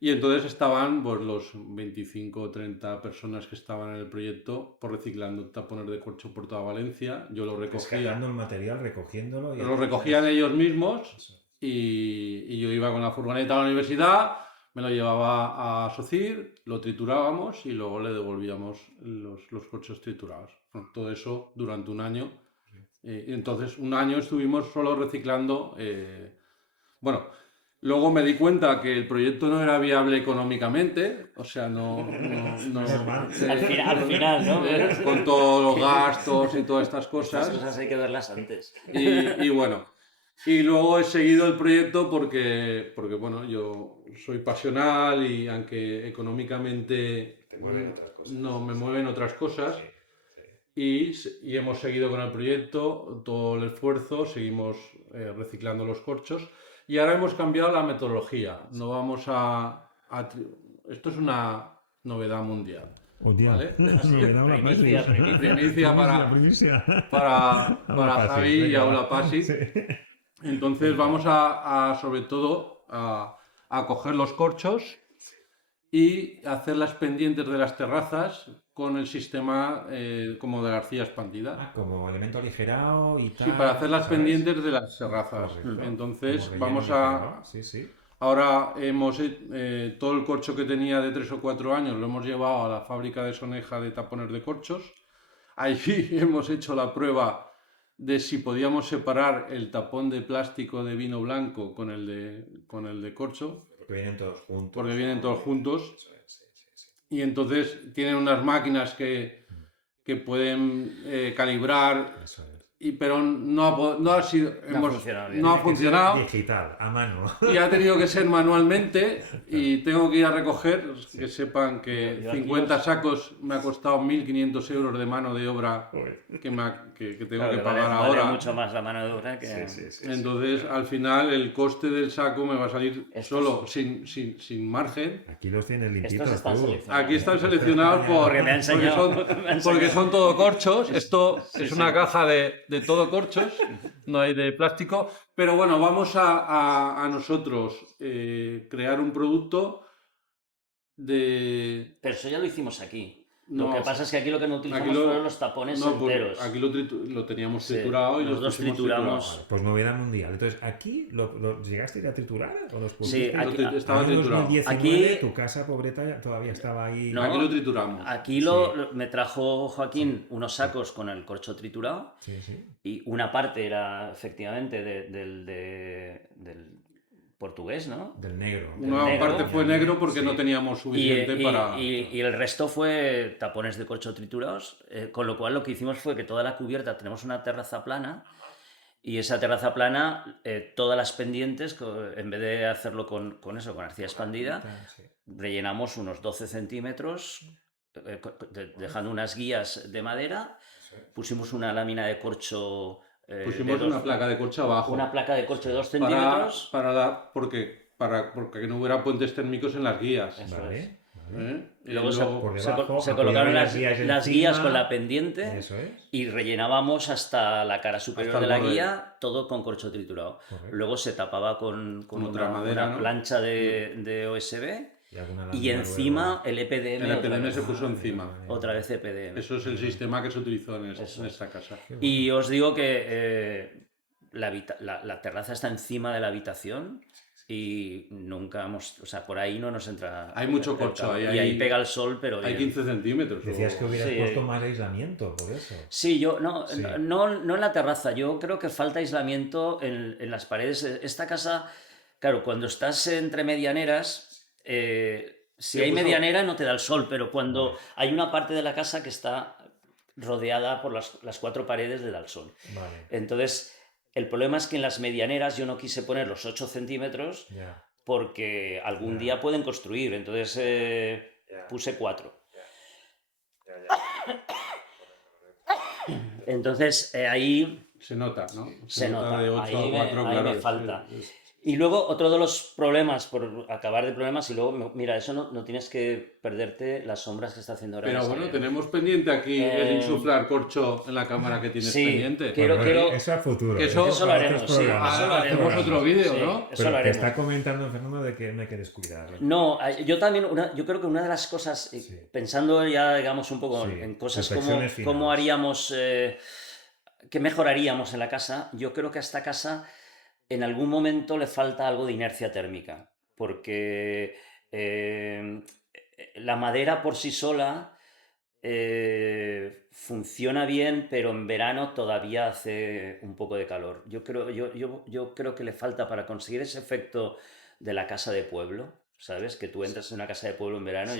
y entonces estaban pues los 25 o 30 personas que estaban en el proyecto por reciclando tapones de corcho por toda Valencia. Yo lo recogía. Descargando el material, recogiéndolo. Lo recogían ellos mismos y yo iba con la furgoneta a la universidad, me lo llevaba a Socir, lo triturábamos y luego le devolvíamos los corchos triturados. Bueno, todo eso durante un año. Y entonces, un año estuvimos solo reciclando. Bueno, luego me di cuenta que el proyecto no era viable económicamente, o sea, Normal. Al final, ¿no? con todos los gastos y todas estas Estas cosas. cosas hay que verlas antes. Y bueno, y luego he seguido el proyecto porque bueno, yo soy pasional y aunque económicamente Te mueven otras cosas. no me mueven otras cosas, Sí. y hemos seguido con el proyecto, todo el esfuerzo, seguimos reciclando los corchos y ahora hemos cambiado la metodología. No vamos esto es una novedad mundial. Hostia, ¿Vale? me da una Primicia, primicia. Primicia para Primicia. para Aula Javi Pasi, y venga, Aula va. Pasi. Sí. Entonces vamos sobre todo a coger los corchos y hacer las pendientes de las terrazas con el sistema como de la arcilla expandida. Ah, como elemento aligerado y tal. Sí, para hacer las ¿sabes? pendientes de las terrazas. Correcto. Entonces Como vamos relleno a... aligerado. Sí, sí. Ahora hemos todo el corcho que tenía de 3 o 4 años lo hemos llevado a la fábrica de Soneja de tapones de corchos. Allí hemos hecho la prueba de si podíamos separar el tapón de plástico de vino blanco con el de corcho, Porque vienen todos juntos. porque vienen todos juntos. Eso es, sí, sí, sí. Y entonces tienen unas máquinas que pueden calibrar, Eso es. pero no ha sido, No ha funcionado bien. no ha Tiene que ser funcionado. Digital, a mano. Y ha tenido que ser manualmente y tengo que ir a recoger, que sepan que Yo aquí 50 los- sacos me ha costado 1.500 euros de mano de obra Joder. que tengo Claro, que que pagar vale ahora. mucho más la mano de obra que... Sí, sí, sí. Entonces, al final, el coste del saco me va a salir Estos- solo, sin margen. Aquí los tienes limpitos. Estos están tú. seleccionados. Aquí están seleccionados Porque me ha enseñado. porque son todo corchos. Esto Sí, es sí. una caja de todo corchos, no hay de plástico. Pero bueno, vamos a nosotros crear un producto de... Pero eso ya lo hicimos aquí. No, Lo que pasa es que aquí lo que no utilizamos aquí lo- fueron los tapones No, pues enteros. aquí lo teníamos Sí, triturado y los los dos pusimos trituramos. triturados. Pues novedad mundial. Entonces, ¿aquí lo llegaste a ir a triturar? ¿O los pusiste? Sí, aquí- Estaba En triturado. 2019, Aquí- tu casa pobreta todavía estaba ahí. No. Aquí lo trituramos. Aquí me trajo Joaquín unos sacos con el corcho triturado Sí, sí. y una parte era efectivamente del portugués, ¿no? Del negro. Una negro. parte fue negro porque Sí. no teníamos suficiente para... y el resto fue tapones de corcho triturados, con lo cual lo que hicimos fue que toda la cubierta, tenemos una terraza plana, y esa terraza plana, todas las pendientes, en vez de hacerlo con arcilla expandida, Sí. rellenamos unos 12 centímetros, dejando unas guías de madera, pusimos una lámina de corcho... Pusimos una placa de corcho abajo. Una placa de corcho de 2 para, centímetros. porque no hubiera puentes térmicos en las guías. Eso Vale. es. vale. ¿eh? Y Luego por se debajo, colocaron apoyaban las las guías guías encima. con la pendiente Eso es. y rellenábamos hasta la cara superior Hasta de el la borde. guía, todo con corcho triturado. Correcto. Luego se tapaba con otra una, madera, una ¿no? plancha de OSB Y, alguna y lámina encima luego. el EPDM. El otra EPDM vez. se puso Vale, encima. vale, Otra vale. vez EPDM. Eso es el sistema que se utilizó en Eso es. esta casa. Qué bueno. Y os digo que la terraza está encima de la habitación y nunca hemos, o sea, por ahí no nos entra. Hay mucho el corcho, calor. ahí Y ahí hay- pega el sol, pero Hay bien. 15 centímetros. Decías que hubieras Sí. puesto más aislamiento, por eso. Sí, yo no, Sí. no en la terraza, yo creo que falta aislamiento en las paredes. Esta casa, claro, cuando estás entre medianeras, si hay medianera no te da el sol, pero cuando hay una parte de la casa que está rodeada por las 4 paredes le da el sol. Vale. Entonces, el problema es que en las medianeras yo no quise poner los 8 centímetros Ya. porque algún Ya. día pueden construir, entonces Ya. puse 4. Entonces, ahí Se nota, ¿no? Se nota. de 8 Ahí a me- 4, ahí claro. me falta. Y luego otro de los problemas, por acabar de problemas, y luego, mira, eso no tienes que perderte las sombras que está haciendo ahora. en Pero esa bueno, pared. tenemos pendiente aquí el Eh, insuflar corcho en la cámara que tienes sí, pendiente. quiero- Eso a futuro. Eso- Eso lo para haremos, otros sí. programas. Eso lo haremos. Hacemos otro vídeo, Sí, ¿no? eso Pero lo te haremos. está comentando Fernando de que no hay que descuidar. No, yo también, yo creo que una de las cosas, Sí. pensando ya, digamos, un poco Sí, en cosas reflexiones como cómo finales. haríamos, qué mejoraríamos en la casa, yo creo que a esta casa en algún momento le falta algo de inercia térmica, porque La madera por sí sola funciona bien, pero en verano todavía hace un poco de calor. Yo creo que le falta para conseguir ese efecto de la casa de pueblo, ¿sabes? Que tú entras en una casa de pueblo en verano.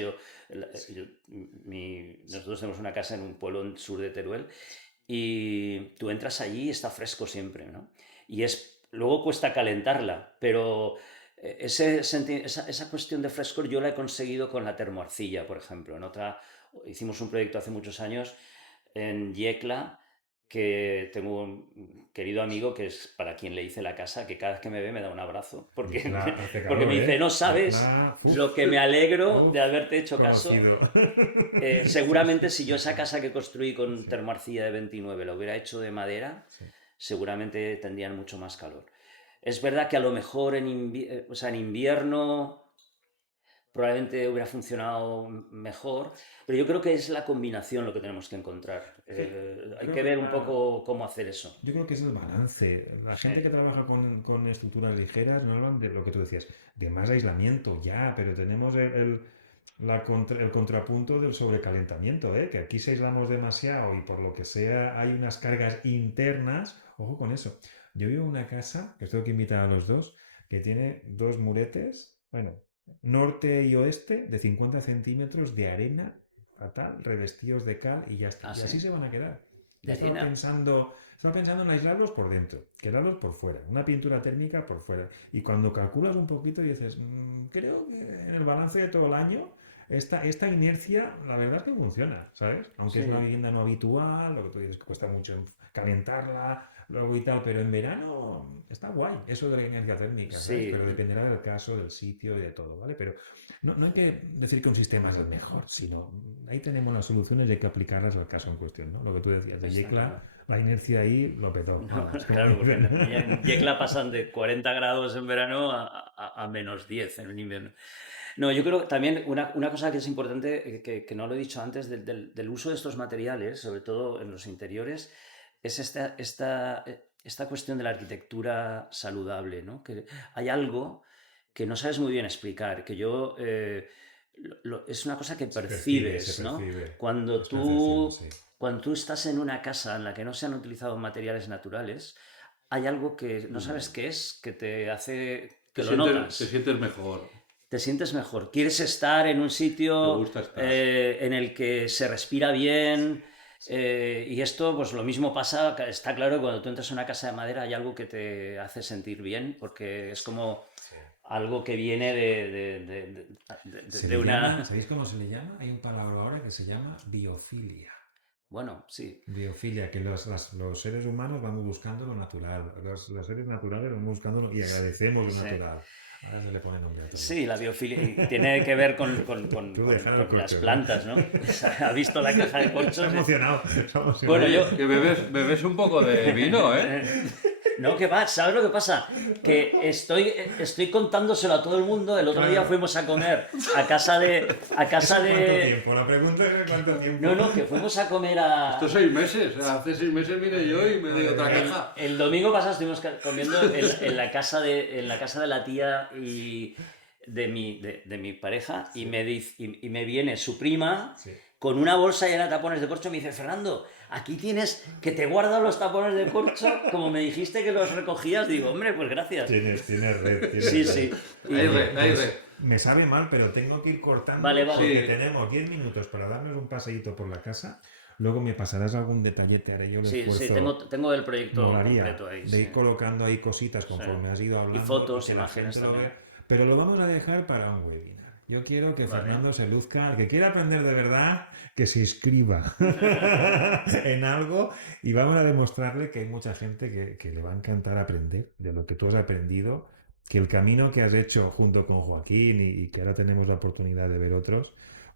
Nosotros tenemos una casa en un pueblo en el sur de Teruel y tú entras allí y está fresco siempre, ¿no? Luego cuesta calentarla, pero esa cuestión de frescor yo la he conseguido con la termoarcilla, por ejemplo. Hicimos un proyecto hace muchos años en Yecla, que tengo un querido amigo que es para quien le hice la casa, que cada vez que me ve me da un abrazo, porque me dice, no sabes lo que me alegro de haberte hecho caso. Seguramente si yo esa casa que construí con termoarcilla de 29 la hubiera hecho de madera, seguramente tendrían mucho más calor. Es verdad que a lo mejor en invierno probablemente hubiera funcionado mejor, pero yo creo que es la combinación lo que tenemos que encontrar. Hay que ver un poco cómo hacer eso. Yo creo que es el balance. La gente que trabaja con estructuras ligeras no hablan de lo que tú decías, de más aislamiento, ya, pero tenemos el contrapunto del sobrecalentamiento, ¿eh? Que aquí si aislamos demasiado y por lo que sea hay unas cargas internas, ojo con eso. Yo vivo en una casa, que os tengo que invitar a los dos, que tiene dos muretes, bueno, norte y oeste, de 50 centímetros de arena fatal, revestidos de cal y ya está. Y así se van a quedar. Yo estaba pensando en aislarlos por dentro, quedarlos por fuera, una pintura térmica por fuera. Y cuando calculas un poquito dices, creo que en el balance de todo el año esta inercia, la verdad es que funciona, ¿sabes? Aunque es una vivienda no habitual, lo que tú dices que cuesta mucho calentarla, luego y tal, pero en verano está guay eso de la inercia térmica, ¿sabes? Pero dependerá del caso, del sitio y de todo, ¿vale? Pero no hay que decir que un sistema es el mejor, sino ahí tenemos las soluciones y hay que aplicarlas al caso en cuestión, ¿no? Lo que tú decías de Yecla, la inercia ahí lo petó. No, claro, porque en Yecla pasan de 40 grados en verano a menos 10 en el invierno. No, yo creo que también una cosa que es importante, que no lo he dicho antes, del uso de estos materiales, sobre todo en los interiores, es esta cuestión de la arquitectura saludable, ¿no? Que hay algo que no sabes muy bien explicar, que es una cosa que percibes, ¿no? Cuando tú estás en una casa en la que no se han utilizado materiales naturales, hay algo que no sabes qué es, que te hace que lo notas. Te sientes mejor. Te sientes mejor. Quieres estar en un sitio en el que se respira bien. Y esto, pues lo mismo pasa, está claro que cuando tú entras en una casa de madera hay algo que te hace sentir bien, porque es como algo que viene de una... ¿Sabéis cómo se le llama? Hay un palabra ahora que se llama biofilia. Bueno, sí. Biofilia, que los seres humanos vamos buscando lo natural, los seres naturales vamos buscando y agradecemos lo natural. Ahora se le pone nombre a todo. Sí, la biofilia tiene que ver con las plantas, ¿no? ¿Ha visto la caja de corchos? Está emocionado. Bueno, que bebes un poco de vino, ¿eh? No, que va, ¿sabes lo que pasa? Que estoy contándoselo a todo el mundo. El otro día fuimos a comer a casa de... ¿Cuánto tiempo? La pregunta es ¿cuánto tiempo? No, que fuimos a comer a... Estos 6 meses. Hace 6 meses vine yo y me di otra caja. El domingo pasado estuvimos comiendo en la casa de la tía y de mi pareja, y me viene su prima con una bolsa llena de tapones de corcho y me dice, Fernando, aquí tienes que te guardo los tapones de corcho, como me dijiste que los recogías. Digo, hombre, pues gracias. Tienes red. Sí. Hay red. Me sabe mal, pero tengo que ir cortando. Vale. Porque tenemos 10 minutos para darnos un paseíto por la casa. Luego me pasarás algún detallete, haré yo el esfuerzo. Sí, tengo el proyecto completo ahí. De ir colocando ahí cositas conforme has ido hablando. Y fotos, imágenes también. Pero lo vamos a dejar para un webinar. Yo quiero que Fernando se luzca, el que quiera aprender de verdad, que se inscriba en algo y vamos a demostrarle que hay mucha gente que le va a encantar aprender de lo que tú has aprendido, que el camino que has hecho junto con Joaquín y que ahora tenemos la oportunidad de ver otros,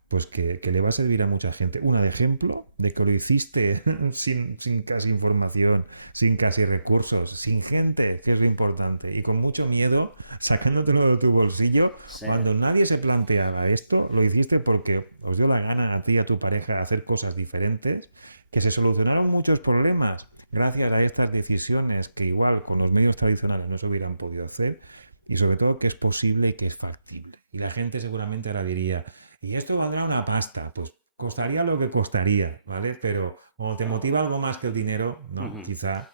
pues que le va a servir a mucha gente. Una de ejemplo de que lo hiciste sin casi información, sin casi recursos, sin gente, que es lo importante, y con mucho miedo, sacándotelo de tu bolsillo. Cuando nadie se planteaba esto, lo hiciste porque os dio la gana a ti y a tu pareja hacer cosas diferentes, que se solucionaron muchos problemas gracias a estas decisiones que igual con los medios tradicionales no se hubieran podido hacer, y sobre todo que es posible y que es factible. Y la gente seguramente ahora diría, y esto valdrá una pasta, pues costaría lo que costaría, ¿vale? Pero cuando te motiva algo más que el dinero, no, Ujú. quizá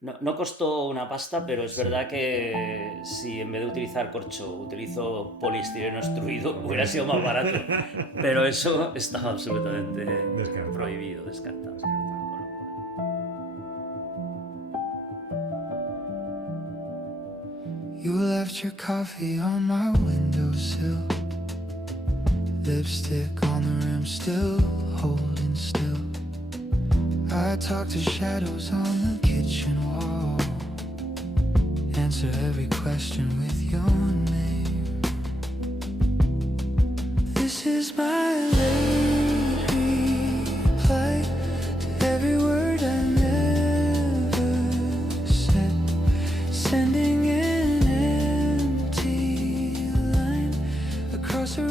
No costó una pasta, pero es sí. verdad que si en vez de utilizar corcho utilizo poliestireno extruido, hubiera sido más barato. Pero eso estaba absolutamente Descartado. prohibido, descartado. You left your coffee on my windowsill. Lipstick on the rim, still holding still. I talk to shadows on the kitchen wall. Answer every question with your name. This is my late reply to every word I never said. Sending an empty line across a